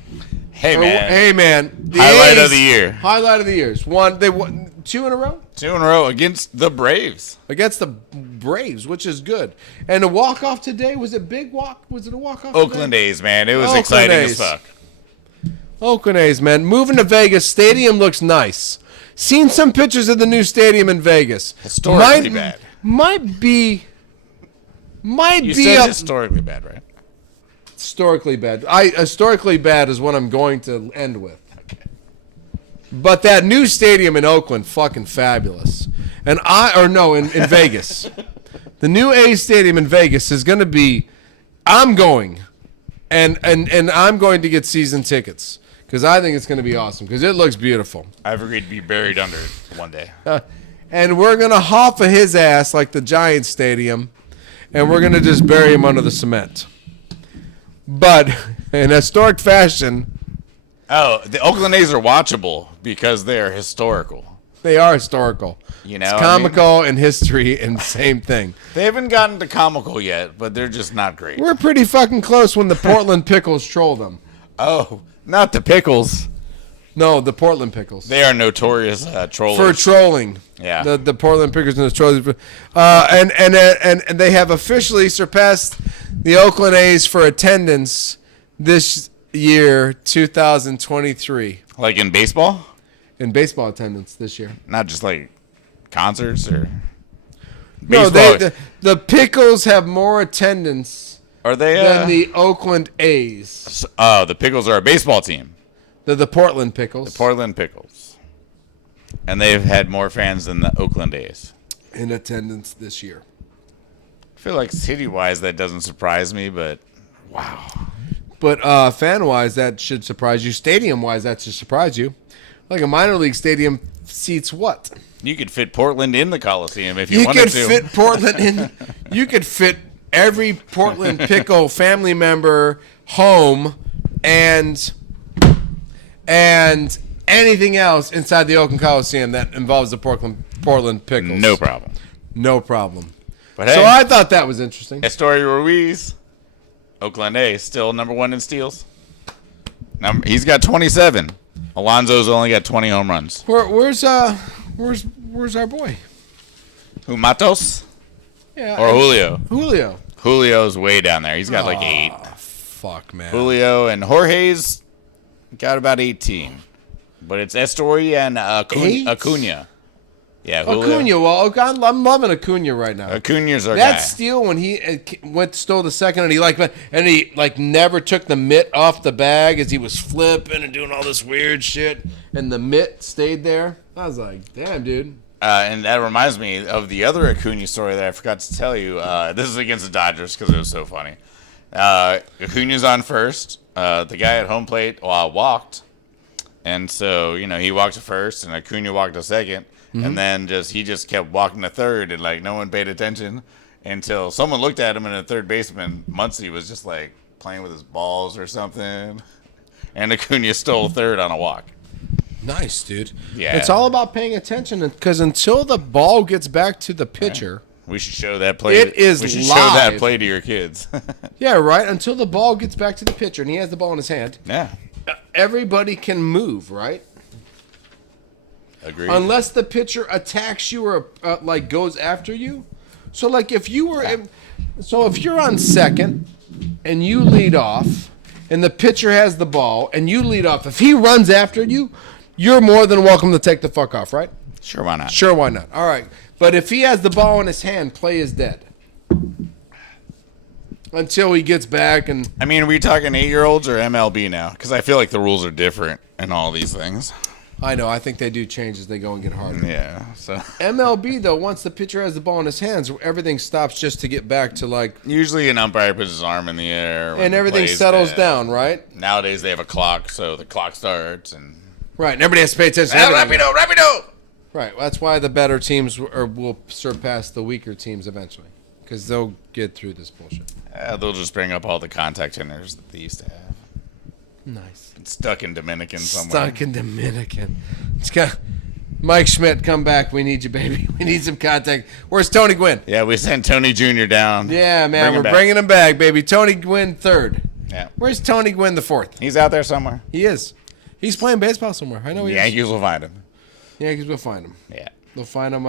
Hey, man. Hey, man. The Highlight A's, of the year. Highlight of the year. They won 2 in a row 2 in a row against the Braves. against the Braves, which is good. And the walk-off today, was it big walk? Was it a walk-off Oakland today? A's, man. It was Oakland exciting A's. as fuck. Oakland A's, man. Moving to Vegas. Stadium looks nice. Seen some pictures of the new stadium in Vegas. Historically bad. Might be You said historically bad, right? historically bad. Historically bad is what I'm going to end with. But that new stadium in Oakland, fucking fabulous. And in Vegas. The new A's stadium in Vegas is going to be, I'm going. And I'm going to get season tickets. Because I think it's going to be awesome. Because it looks beautiful. I've agreed to be buried under it one day. And we're going to hoffa his ass like the Giants stadium. And we're going to just bury him under the cement. But in historic fashion, Oh, the Oakland A's are watchable because they're historical. they are historical. You know, It's I mean? comical and history and same thing. They haven't gotten to comical yet, but they're just not great. We're pretty fucking close when the Portland Pickles troll them. Oh, not the Pickles. No, the Portland Pickles. They are notorious For trollers. trolling. Yeah. The Portland Pickers and the trolls. And they have officially surpassed the Oakland A's for attendance this year, 2023. Like in baseball? In baseball attendance this year. Not just like concerts or No, baseball. the Pickles have more attendance Are they than the Oakland A's. the Pickles are a baseball team. They're the Portland Pickles. The Portland Pickles. And they've had more fans than the Oakland A's. In attendance this year. I feel like city-wise that doesn't surprise me, but wow. But fan-wise, that should surprise you. Stadium-wise, that should surprise you. Like a minor league stadium seats what? You could fit Portland in the Coliseum if you, You wanted could to. fit Portland in. You could fit every Portland Pickle family member home and anything else inside the Oakland Coliseum that involves the Portland Pickles. No problem. No problem. But hey, So I thought that was interesting. Estoy Ruiz, Oakland A's, still number 1 in steals. He's got 27. Alonso's only got 20 home runs. Where's our boy? Who, Matos? Yeah, Or Julio? Julio. Julio's way down there. He's got like 8. Fuck, man. Julio and Jorge's got about 18. But it's Estoy and Acuna. Yeah, Julio. Acuna. Well, I'm loving Acuna right now. Acuna's our That guy. steal when he stole the second and he never took the mitt off the bag as he was flipping and doing all this weird shit, and the mitt stayed there. I was like, damn, dude. And that reminds me of the other Acuna story that I forgot to tell you. This is against the Dodgers because it was so funny. Acuna's on first. The guy at home plate walked. And so, he walked to first and Acuna walked to second. Mm-hmm. And then he just kept walking to third and no one paid attention until someone looked at him and the third baseman, Muncy, was just playing with his balls or something. And Acuna stole third on a walk. Nice, dude. Yeah. It's all about paying attention because until the ball gets back to the pitcher. We should show that play. It is We should live. show that play to your kids. Yeah, right. Until the ball gets back to the pitcher and he has the ball in his hand. Yeah. Everybody can move, right? Agreed. Unless the pitcher attacks you or goes after you. So if you're on second and you lead off and the pitcher has the ball and you lead off, if he runs after you, you're more than welcome to take the fuck off, right? Sure, why not? Sure, why not? All right. But if he has the ball in his hand, play is dead. Until he gets back and... I mean, are we talking 8-year-olds or MLB now? Because I feel like the rules are different in all these things. I know. I think they do change as they go and get harder. Yeah, so... MLB, though, once the pitcher has the ball in his hands, everything stops just to get back to, Usually an umpire puts his arm in the air. and everything settles down, right? Nowadays they have a clock, so the clock starts and... Right, and everybody has to pay attention to everything. Rapido! Right, that's why the better teams will surpass the weaker teams eventually. Because they'll get through this bullshit. They'll just bring up all the contact centers that they used to have. Nice. It's stuck in Dominican somewhere. Stuck in Dominican. It's got Mike Schmidt, come back. We need you, baby. We need some contact. Where's Tony Gwynn? Yeah, we sent Tony Jr. down. Yeah, man, we're bringing him back, baby. Tony Gwynn third. Yeah. Where's Tony Gwynn the fourth? He's out there somewhere. He is. He's playing baseball somewhere. I know he is. Yankees will find him. Yankees will find him. Yeah. They'll find him.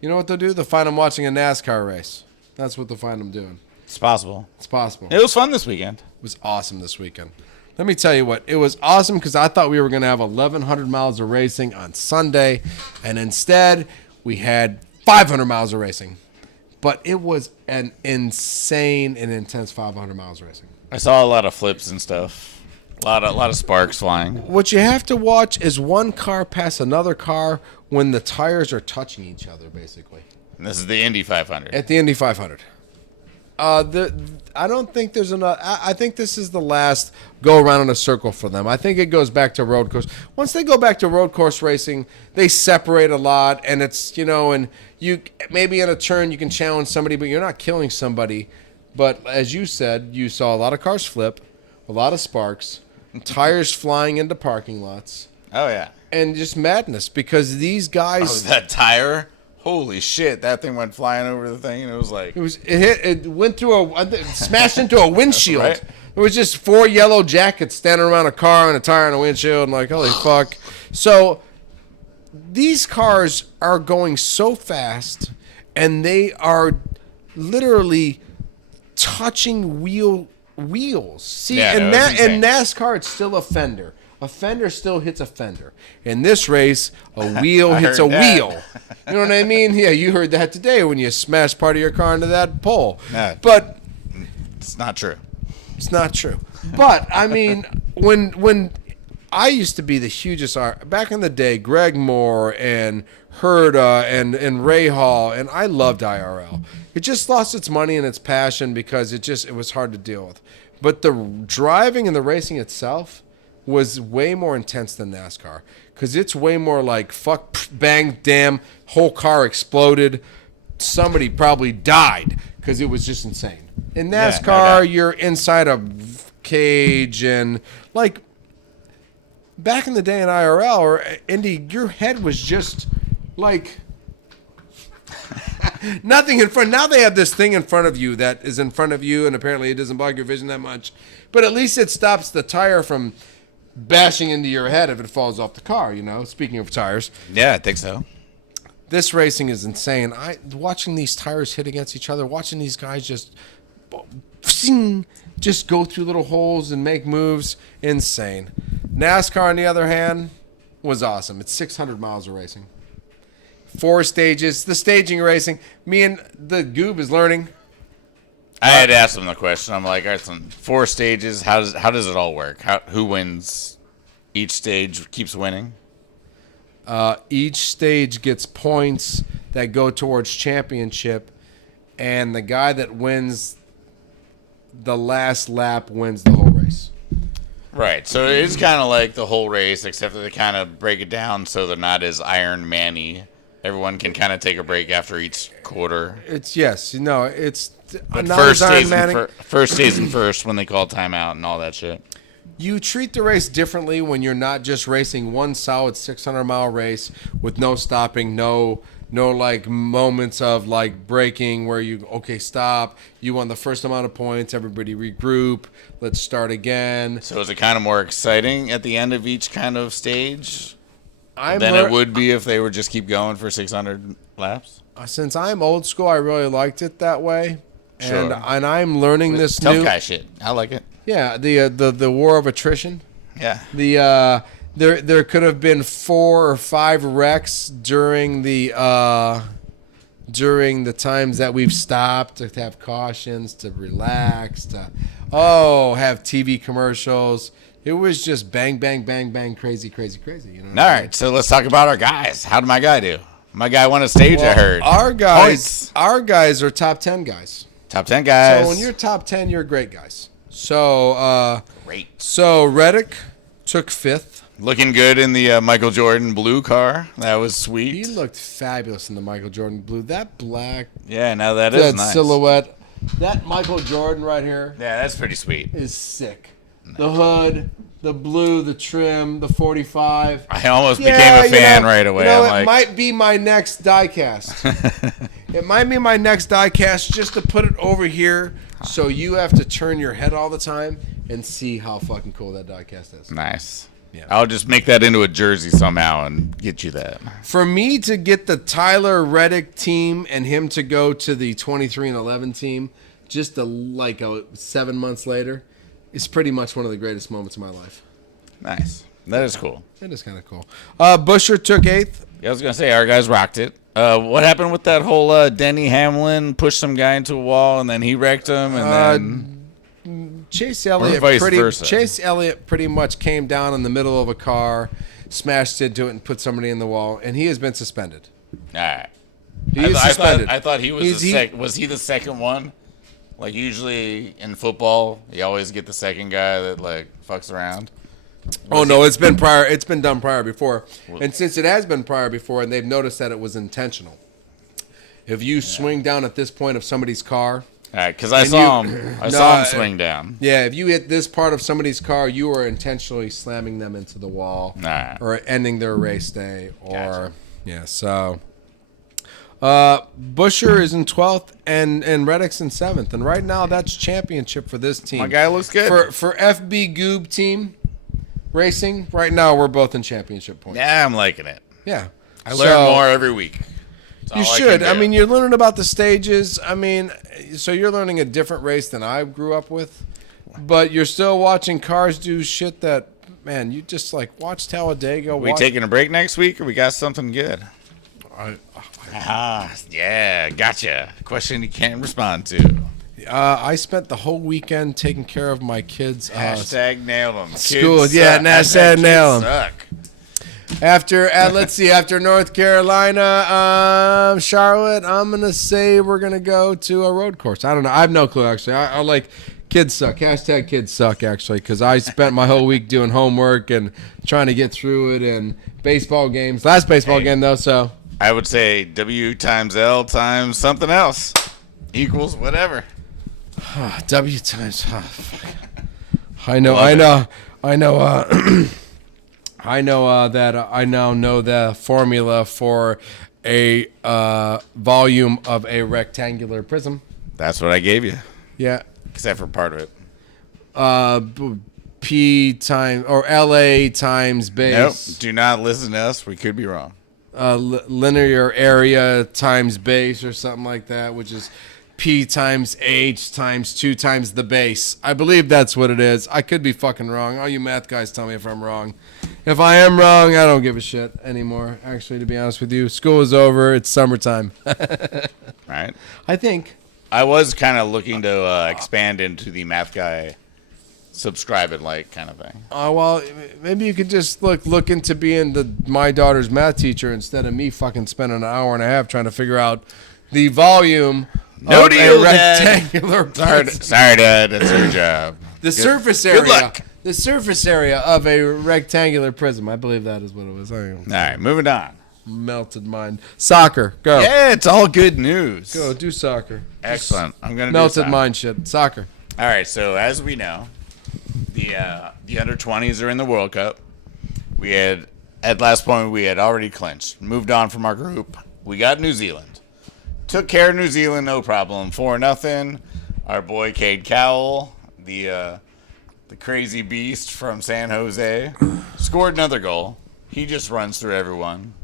You know what they'll do? They'll find him watching a NASCAR race. That's what they'll find him doing. It's possible. It's possible. It was fun this weekend. It was awesome this weekend. Let me tell you what. It was awesome because I thought we were going to have 1,100 miles of racing on Sunday, and instead we had 500 miles of racing. But it was an insane and intense 500 miles of racing. I saw a lot of flips and stuff. A lot of sparks flying. What you have to watch is one car pass another car when the tires are touching each other, basically. And this is the Indy 500. At the Indy 500. I don't think there's enough. I think this is the last go around in a circle for them. I think it goes back to road course. Once they go back to road course racing, they separate a lot, and it's and you maybe in a turn you can challenge somebody, but you're not killing somebody. But as you said, you saw a lot of cars flip, a lot of sparks, tires flying into parking lots. Oh yeah, and just madness because these guys. Oh, that tire. Holy shit! That thing went flying over the thing, and it was like it went through smashed into a windshield. Right? It was just 4 yellow jackets standing around a car and a tire and a windshield, and like holy fuck. So these cars are going so fast, and they are literally touching wheels. See, Yeah, and that was in insane. NASCAR, it's still a fender. A fender still hits a fender. In this race, a wheel I hits heard a that. wheel. You know what I mean? Yeah, you heard that today when you smashed part of your car into that pole. Yeah. But It's not true. it's not true. But I mean, when I used to be the hugest back in the day, Greg Moore and Herda and Ray Hall, and I loved IRL. It just lost its money and its passion because it was hard to deal with. But the driving and the racing itself was way more intense than NASCAR because it's way more like fuck, bang, damn, whole car exploded. Somebody probably died because it was just insane. In Yeah, no NASCAR, doubt. you're inside a cage and like back in the day in IRL or Indy, your head was just like nothing in front. Now they have this thing in front of you that is in front of you, and apparently it doesn't bog your vision that much. But at least it stops the tire from bashing into your head if it falls off the car, you know, speaking of tires. Yeah, I think so. This racing is insane. Watching these tires hit against each other, watching these guys just go through little holes and make moves, insane. NASCAR, on the other hand, was awesome. It's 600 miles of racing. 4 stages. The staging racing. Me and the goob is learning. I had asked him the question. I'm like, all right, so 4 stages. How does it all work? Who wins? Each stage keeps winning. Each stage gets points that go towards championship, and the guy that wins the last lap wins the whole race. Right. So it's kind of like the whole race, except that they kind of break it down so they're not as Iron Man-y. Everyone can kind of take a break after each quarter. It's But not first as Iron stays Man-y. first stays in first when they call timeout and all that shit. You treat the race differently when you're not just racing one solid 600-mile race with no stopping, no like moments of like braking where you stop. You won the first amount of points. Everybody regroup. Let's start again. So is it kind of more exciting at the end of each kind of stage than Lear- it would be if they would just keep going for 600 laps? Since I'm old school, I really liked it that way. Sure. And I'm learning this Tough new guy shit. I like it. Yeah, the war of attrition. Yeah. There could have been 4 or 5 wrecks during the times that we've stopped to have cautions, to relax, to have TV commercials. It was just bang, bang, bang, bang, crazy, crazy, crazy. You know. All right, so let's talk about our guys. How did my guy do? My guy won a stage, I heard. Our Points. guys are top 10 guys. Top 10 guys. So when you're top 10, you're great guys. So Great. So Reddick took 5th. Looking good in the Michael Jordan blue car. That was sweet. He looked fabulous in the Michael Jordan blue. That black, Yeah, now that is nice. silhouette, that Michael Jordan right here Yeah, that's pretty sweet. is sick. The hood, the blue, the trim, the 45. I almost became a fan right away. I'm it like, might be my next diecast. It might be my next diecast just to put it over here so you have to turn your head all the time and see how fucking cool that diecast is. nice. Yeah. I'll just make that into a jersey somehow and get you that. For me to get the Tyler Reddick team and him to go to the 23-11 team just 7 months later is pretty much one of the greatest moments of my life. Nice. That is cool. It is kind of cool. Busher took 8th. Yeah, I was going to say, our guys rocked it. What happened with that whole Denny Hamlin pushed some guy into a wall and then he wrecked him and then... Chase Or Elliott vice versa. pretty much came down in the middle of a car, smashed into it, and put somebody in the wall, and he has been suspended. All right. He is suspended. I thought he was He's- was he the second one? Like usually in football, you always get the second guy that like fucks around. Oh no, it's been prior. It's been done prior before, and since it has been prior before, and they've noticed that it was intentional. If you swing down at this point of somebody's car, All right, because I saw him swing down. yeah, if you hit this part of somebody's car, you are intentionally slamming them into the wall, Nah. or ending their race day, or Gotcha. yeah. So, Busher is in 12th, and Reddick's in 7th, and right now that's championship for this team. My guy looks good. For FB Goob team racing. Right now, we're both in championship points. Yeah, I'm liking it. Yeah, I learn more every week. all You I should. can I do. mean, you're learning about the stages. I mean, so you're learning a different race than I grew up with, but you're still watching cars do shit that, man, you just like watch Talladega. We taking a break next week, or we got something good? Yeah, gotcha. Question you can't respond to. I spent the whole weekend taking care of my kids. Hashtag nail them. School, yeah, hashtag nail 'em. Suck. Let's see, after North Carolina, Charlotte, I'm gonna say we're gonna go to a road course. I don't know. I have no clue actually. I like kids suck. Hashtag kids suck actually, because I spent my whole week doing homework and trying to get through it and baseball games. Last baseball game though, so I would say W times L times something else equals whatever. W times. Fuck. I now know the formula for a volume of a rectangular prism. That's what I gave you, Yeah. except for part of it. P times or LA times Nope. base. Do not listen to us. We could be wrong. Linear area times base or something like that, which is P times H times 2 times the base. I believe that's what it is. I could be fucking wrong. All you math guys tell me if I'm wrong. If I am wrong, I don't give a shit anymore. Actually, to be honest with you, school is over. It's summertime. Right. I think. I was kind of looking to expand into the math guy, subscribe and like kind of thing. Well, maybe you could just look into being my daughter's math teacher instead of me fucking spending an hour and a half trying to figure out the volume No of deal, a Dad. rectangular Sorry, Dad. That's your job. The surface area. Good luck. The surface area of a rectangular prism. I believe that is what it was. I All right, moving on. melted mind. Soccer. Go. Yeah, it's all good news. Go. Do soccer. Excellent. I'm gonna Melted do soccer. mind shit. Soccer. All right, so as we know, the under 20s are in the World Cup. We had at last point we had already clinched, moved on from our group. We got New Zealand. Took care of New Zealand, no problem. 4-0. Our boy Cade Cowell, the crazy beast from San Jose, scored another goal. He just runs through everyone,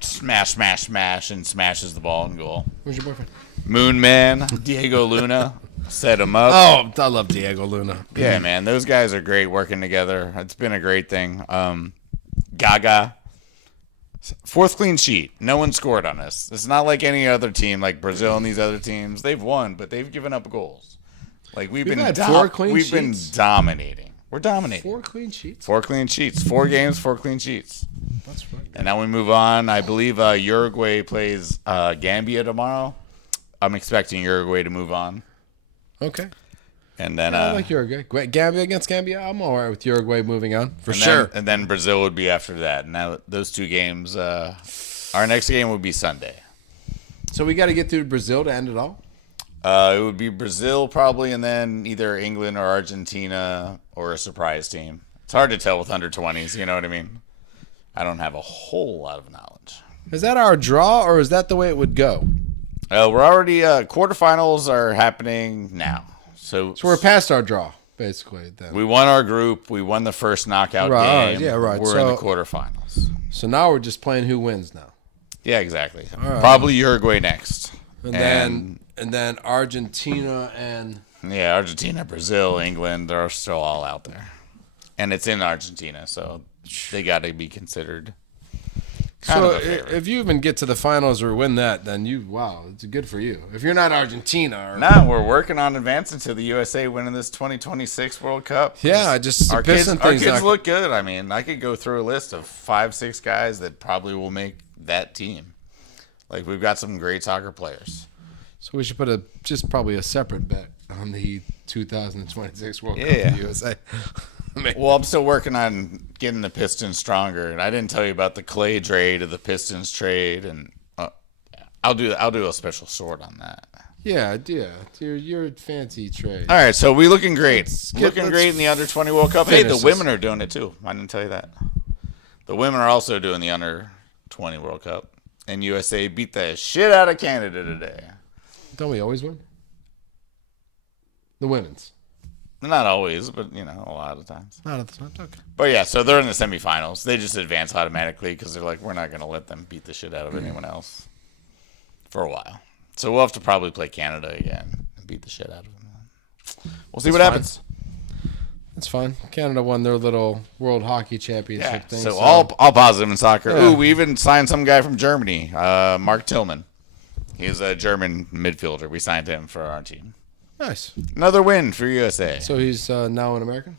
smash, smash, smash, and smashes the ball in goal. Where's your boyfriend? Moon Man, Diego Luna, set him up. Oh, I love Diego Luna. Yeah, man, those guys are great working together. It's been a great thing. Gaga, 4th clean sheet. No one scored on us. It's not like any other team, like Brazil and these other teams. They've won, but they've given up goals. Like we've been had 4 clean we've been sheets? dominating. We're dominating. 4 clean sheets. 4 clean sheets. 4 games, 4 clean sheets. That's right. And now we move on. I believe Uruguay plays Gambia tomorrow. I'm expecting Uruguay to move on. Okay. And then I like Uruguay. Gambia against Gambia. I'm all right with Uruguay moving on for and sure. Then, and then Brazil would be after that. Now those 2 games. Our next game would be Sunday. So we got to get through Brazil to end it all. It would be Brazil probably, and then either England or Argentina or a surprise team. It's hard to tell with under 20s. You know what I mean? I don't have a whole lot of knowledge. Is that our draw, or is that the way it would go? We're already quarterfinals are happening now. So So we're past our draw, basically. Then. we won our group. We won the first knockout game. Yeah, right. We're in the quarterfinals. So now we're just playing who wins now. Yeah, exactly. right. Probably Uruguay next. And then Argentina and Yeah, Argentina, Brazil, England, they're still all out there. And it's in Argentina, so they got to be considered. so if you even get to the finals or win that, then it's good for you. If you're not Argentina or No, we're working on advancing to the USA winning this 2026 World Cup. Our kids look good. I mean, I could go through a list of 5-6 guys that probably will make that team. Like, we've got some great soccer players. So we should put probably a separate bet on the 2026 World Cup Yeah. for the USA. Well, I'm still working on getting the Pistons stronger, and I didn't tell you about the Clay trade or the Pistons trade, and I'll do a special sort on that. Yeah. Your fancy trade. All right, so we looking great. Let's Great in the Under 20 World Cup. Hey, finish the women are doing it too. I didn't tell you that. The women are also doing the Under 20 World Cup, and USA beat the shit out of Canada today. Don't we always win? The women's. Not always, but a lot of times. Not at the time. Okay. But yeah, so they're in the semifinals. They just advance automatically because they're like, we're not going to let them beat the shit out of anyone else. for a while. So we'll have to probably play Canada again and beat the shit out of them. We'll see what happens. That's fine. Canada won their little World Hockey Championship Yeah, thing. so all positive in soccer. Yeah. Ooh, we even signed some guy from Germany, Mark Tillman. He's a German midfielder. We signed him for our team. Nice. Another win for USA. So he's now an American?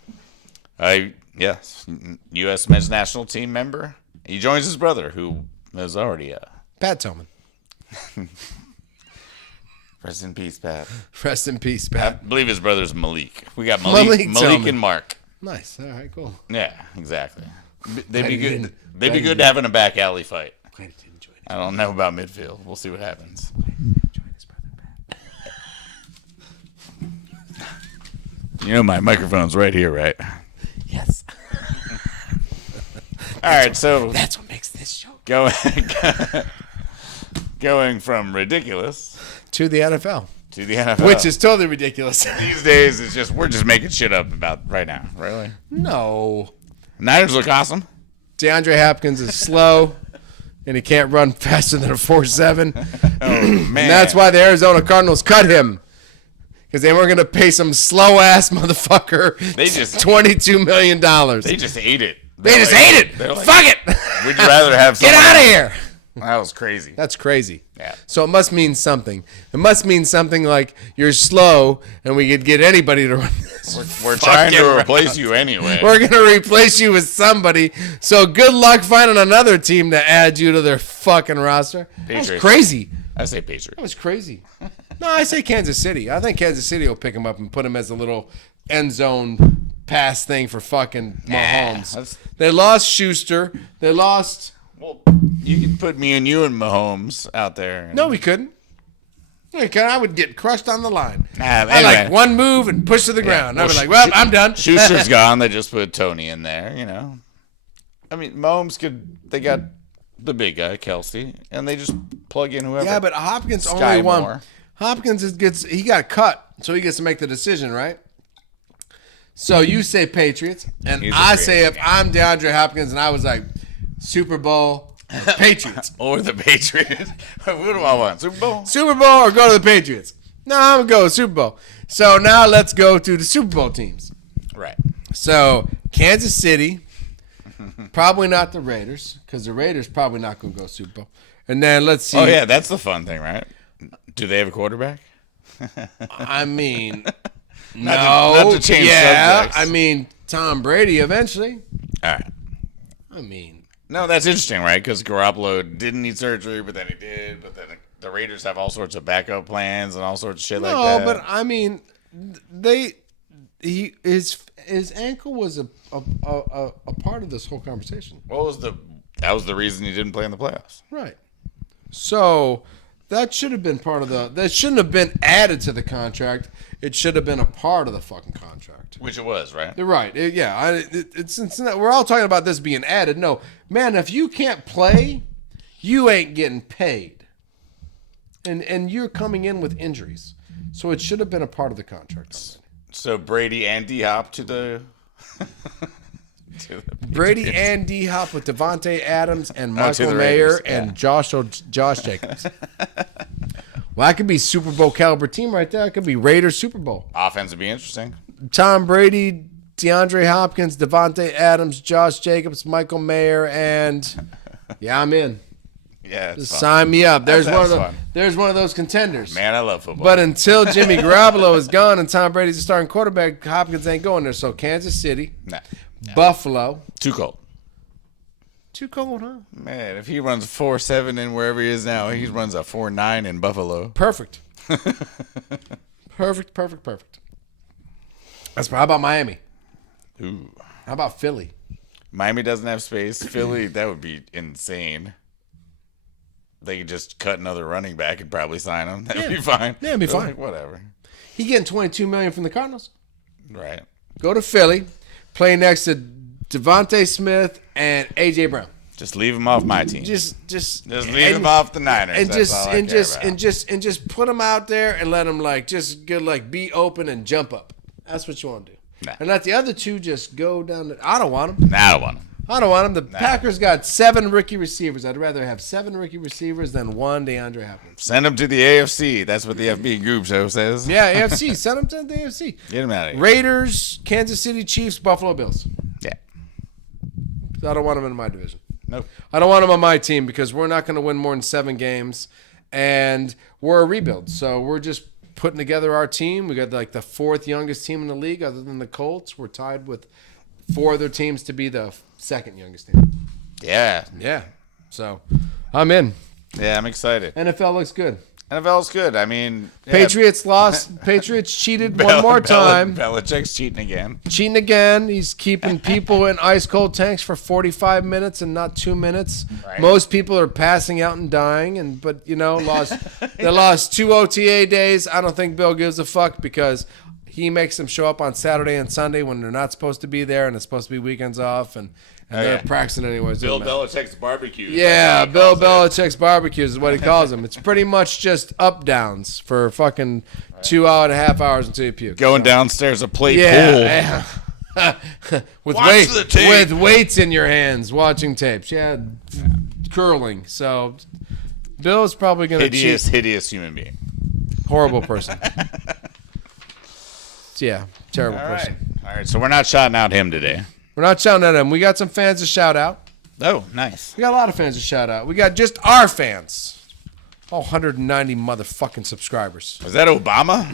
Yes, U.S. men's national team member. He joins his brother, who is already Pat Tillman. Rest in peace, Pat. Rest in peace, I Pat. believe his brother's Malik. We got Malik Tillman. and Mark. Nice. All right, cool. Yeah, exactly. They'd be Glad you good. didn't- They'd be glad you good to have in a back alley fight. Glad he didn't join I don't know about midfield. We'll see what happens. his brother, Pat. You know my microphone's right here, right? Yes. All right, so That's what makes this show. going from ridiculous To the NFL. to the NFL, Which is totally ridiculous. these days it's just we're just making shit up about right now. Really, No. Niners look awesome. DeAndre Hopkins is slow, and he can't run faster than a 4.7. Oh man, And that's why the Arizona Cardinals cut him. Because they weren't going to pay some slow-ass motherfucker They just- $22 million. they just ate it. They just ate it. They're like, Fuck it. Would you rather have Get someone out of else? here. That was crazy. That's crazy. Yeah. So it must mean something. It must mean something like you're slow and we could get anybody to run this. We're trying to fucking replace you anyway. We're going to replace you with somebody. So good luck finding another team to add you to their fucking roster. That's Patriots. crazy. I say Patriots. That was crazy. No, I say Kansas City. I think Kansas City will pick him up and put him as a little end zone pass thing for fucking Mahomes. that's- They lost Schuster. They lost... Well, you can put me and you and Mahomes out there. And, No, we couldn't. Yeah, 'cause I would get crushed on the line. I anyway. like one move and push to the ground. I'd be Well, like, well, I'm done. Schuster's gone. They just put Tony in there, you know. I mean, Mahomes they got the big guy, Kelsey, and they just plug in whoever. Yeah, but Hopkins Sky only won. Moore. Hopkins he got cut, so he gets to make the decision, right? So you say Patriots, and He's a I great say if guy. I'm DeAndre Hopkins and I was like, Super Bowl, or Patriots. Or the Patriots. What do I want? Super Bowl? Super Bowl or go to the Patriots? No, I'm going to go with Super Bowl. So now let's go to the Super Bowl teams. Right. So Kansas City, probably not the Raiders, because the Raiders probably not going to go Super Bowl. And then let's see. Oh, yeah, that's the fun thing, right? Do they have a quarterback? I mean, not to change subjects. I mean, Tom Brady eventually. All right. I mean, No, that's interesting, right? Because Garoppolo didn't need surgery, but then he did. But then the Raiders have all sorts of backup plans and all sorts of shit like that. no, but I mean, his ankle was a part of this whole conversation, That was the reason he didn't play in the playoffs. right? So that should have been part of that shouldn't have been added to the contract. It should have been a part of the fucking contract. Which it was, right? You're right. It's not, we're all talking about this being added. No, man, if you can't play, you ain't getting paid. And you're coming in with injuries. So it should have been a part of the contract. So Brady and D-Hop to the... Brady and D-Hop with Devontae Adams and to Michael the Mayer Raiders, yeah. and Josh Jacobs. Well, that could be Super Bowl caliber team right there. It could be Raiders Super Bowl. Offense would be interesting. Tom Brady, DeAndre Hopkins, Devontae Adams, Josh Jacobs, Michael Mayer, and yeah, I'm in. Yeah, it's Just fun. sign me up. There's That one of sounds the, fun. there's one of those contenders. Man, I love football. But until Jimmy Garoppolo is gone and Tom Brady's the starting quarterback, Hopkins ain't going there. So Kansas City, Nah. Buffalo. Too cold. Too cold, huh? Man, if he runs 4.7 in wherever he is now, he runs a 4.9 in Buffalo. Perfect. Perfect. How about Miami? Ooh. How about Philly? Miami doesn't have space. Philly, that would be insane. They could just cut another running back and probably sign him. That would be fine. Yeah, it'd be But, fine. like, whatever. He getting $22 million from the Cardinals. Right. Go to Philly, play next to Devontae Smith and AJ Brown. Just leave him off my team. Just leave him off the Niners. And That's all I care about. and just put them out there and let them be open and jump up. That's what you want to do. Nah. And let the other two just go down. I don't want them. Nah, I don't want him. I don't want him. The Packers got 7 rookie receivers. I'd rather have 7 rookie receivers than 1 DeAndre Hopkins. Send him to the AFC. That's what the FB Goob show says. Yeah, AFC. Send him to the AFC. Get him out of here. Raiders, Kansas City Chiefs, Buffalo Bills. Yeah. I don't want him in my division. Nope. I don't want him on my team because we're not going to win more than 7 games, and we're a rebuild. So we're just putting together our team. We got like the 4th youngest team in the league other than the Colts. We're tied with 4 other teams to be the 2nd youngest team. Yeah. Yeah. So I'm in. Yeah, I'm excited. NFL looks good. NFL's good. I mean, yeah, Patriots lost. Patriots cheated one more time. Belichick's cheating again. Cheating again. He's keeping people in ice cold tanks for 45 minutes and not 2 minutes. Right. Most people are passing out and dying, but they lost 2 OTA days. I don't think Bill gives a fuck because he makes them show up on Saturday and Sunday when they're not supposed to be there, and it's supposed to be weekends off, and they're practicing anyways. Bill Belichick's barbecue. Yeah, Bill Belichick's barbecues is what he calls them. It's pretty much just up downs for fucking 2.5 hours until you puke. Going downstairs a plate pool. Yeah. Watch the tape. With weights in your hands, watching tapes. Yeah, curling. So Bill's probably going to cheat. Hideous human being. Horrible person. Yeah, terrible person. All right, so we're not shouting out him today. We're not shouting at him. We got some fans to shout out. Oh, nice. We got a lot of fans to shout out. We got just our fans. Oh, 190 motherfucking subscribers. Was that Obama?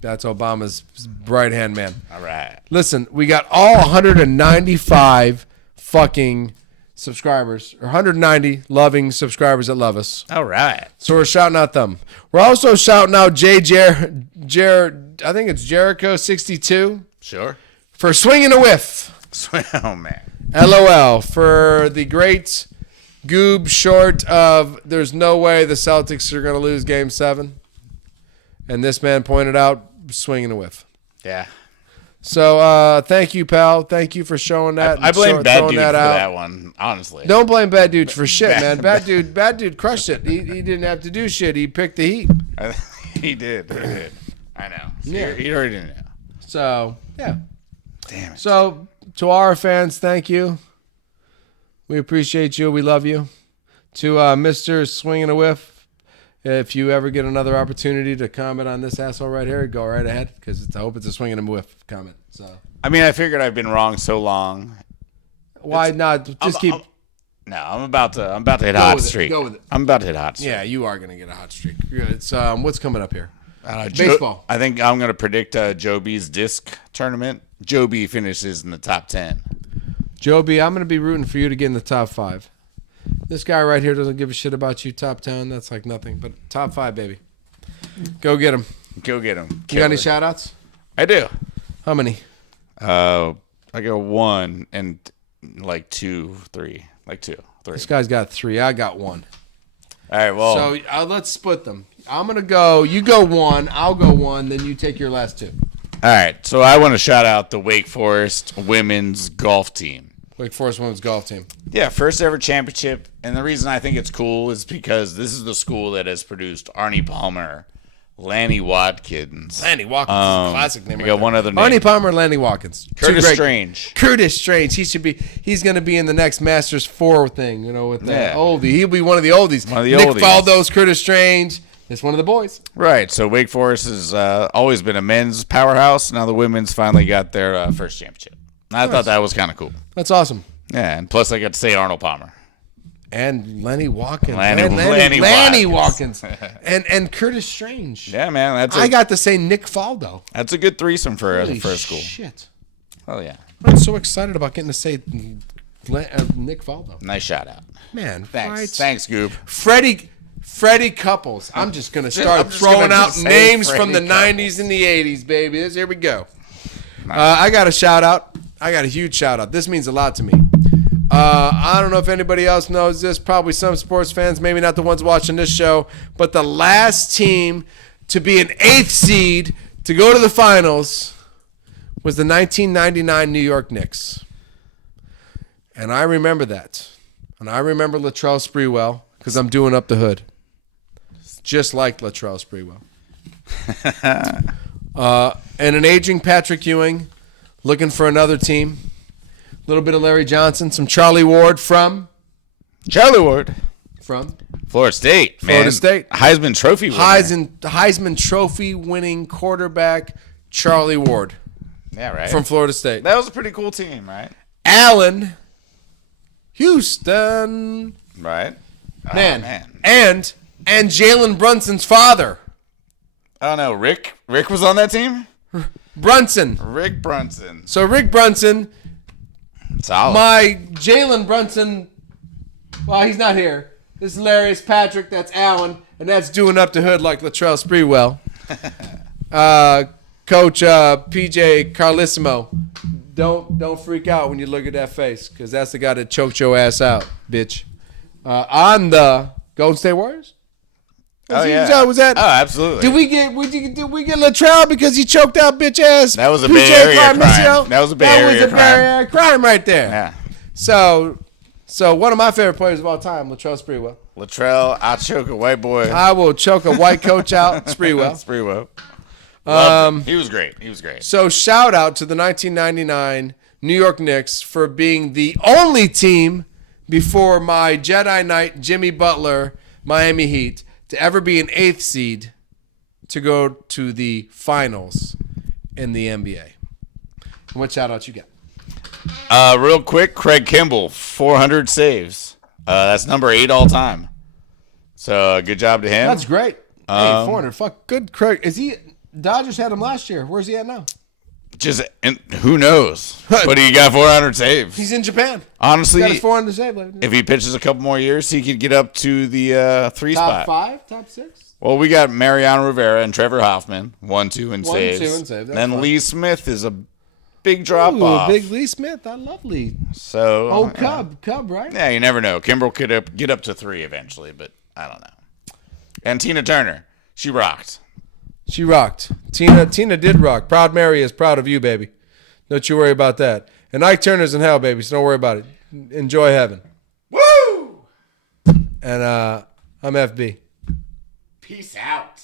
That's Obama's right-hand man. All right. Listen, we got all 195 fucking subscribers, or 190 loving subscribers that love us. All right. So we're shouting out them. We're also shouting out I think it's Jericho62. Sure. For swinging a whiff. Oh, man. LOL. For the great goob short of there's no way the Celtics are going to lose Game 7. And this man pointed out swinging a whiff. Yeah. So thank you, pal. Thank you for showing that. I blame Bad Dude for that one, honestly. Don't blame Bad Dude for shit, man. Bad Dude crushed it. He didn't have to do shit. He picked the heat. He did. I know. So Yeah. He already knew. So, yeah. Damn it. So, to our fans, thank you. We appreciate you. We love you. To Mr. Swinging a Whiff, if you ever get another opportunity to comment on this asshole right here, go right ahead, because I hope it's a swinging a whiff comment. So, I mean, I figured I've been wrong so long. why not? Just keep. No, I'm about to hit hot streak. Go with it. I'm about to hit hot streak. Yeah, you are going to get a hot streak. It's what's coming up here? Baseball. I think I'm going to predict Joe B's disc tournament. Joe B finishes in the top 10. Joe B, I'm going to be rooting for you to get in the top 5. This guy right here doesn't give a shit about you. Top 10, that's like nothing. But top 5, baby. Go get him. Go get him. You got any shout-outs? I do. How many? I got 1 and like 2, 3. Like 2, 3. This guy's got 3. I got 1. All right, well. So let's split them. I'm going to go. You go 1. I'll go 1. Then you take your last 2. All right. So I want to shout out the Wake Forest women's golf team. Wake Forest women's golf team. Yeah, first ever championship. And the reason I think it's cool is because this is the school that has produced Arnie Palmer, Lanny Watkins. Lanny Watkins is a classic name. We got one other name. Arnie Palmer, Lanny Watkins. Curtis Strange. Curtis Strange. He's going to be in the next Masters 4 thing, with the oldie. He'll be one of the oldies. Nick Faldo's Curtis Strange. It's one of the boys. Right. So Wake Forest has always been a men's powerhouse. Now the women's finally got their first championship. I thought that was kind of cool. That's awesome. Yeah, and plus I got to say Arnold Palmer. And Lenny Watkins. Lanny Watkins. and Curtis Strange. Yeah, man. I got to say Nick Faldo. That's a good threesome for first school. Shit. Oh, yeah. I'm so excited about getting to say Nick Faldo. Nice shout out. Man, thanks. Right. Thanks, Goob. Freddie Couples. I'm just going to start throwing out names from the 90s and the 80s, baby. Here we go. Nice. I got a shout out. I got a huge shout out. This means a lot to me. I don't know if anybody else knows this. Probably some sports fans, maybe not the ones watching this show. But the last team to be an 8th seed to go to the finals was the 1999 New York Knicks. And I remember that. And I remember Latrell Sprewell because I'm doing Up the Hood. Just like Latrell Sprewell. And an aging Patrick Ewing looking for another team. little bit of Larry Johnson, some Charlie Ward from Charlie Ward. Florida State. Heisman Trophy winner. Heisman Trophy winning quarterback Charlie Ward. Yeah, right. From Florida State. That was a pretty cool team, right? Allen Houston. Right. Man. And Jalen Brunson's father. Oh no, Rick was on that team? Brunson. Rick Brunson. So Rick Brunson. Solid. My Jalen Brunson. Well, he's not here. This is hilarious. Patrick, that's Allen, and that's doing up the hood like Latrell Sprewell. Coach PJ Carlissimo, don't freak out when you look at that face, because that's the guy that choked your ass out, bitch. On the Golden State Warriors. Was that? Oh, absolutely. Did we get Latrell because he choked out bitch ass? That was a Bay Area crime. That was a Bay Area crime right there. Yeah. So one of my favorite players of all time, Latrell Sprewell. Latrell, I'll choke a white boy. I will choke a white coach out, Sprewell. He was great. So shout out to the 1999 New York Knicks for being the only team before my Jedi Knight Jimmy Butler Miami Heat to ever be an 8th seed to go to the finals in the NBA. What shout out you got? Real quick, Craig Kimball, 400 saves. That's number 8 all time. So good job to him. That's great. Hey, 400. Fuck, good Craig. Dodgers had him last year. Where's he at now? Who knows? But he got 400 saves. He's in Japan. Honestly, he got his 400 save. If he pitches a couple more years, he could get up to the 3 spot. Top 5? Top 6? Well, we got Mariano Rivera and Trevor Hoffman, 1, 2 in 1, saves. 2 in saves. Then fine. Lee Smith is a big drop off. Big Lee Smith. I love Lee. So, Cub, right? Yeah, you never know. Kimbrel could get up to 3 eventually, but I don't know. And Tina Turner, she rocked. She rocked. Tina did rock. Proud Mary is proud of you, baby. Don't you worry about that. And Ike Turner's in hell, baby, so don't worry about it. Enjoy heaven. Woo! And I'm FB. Peace out.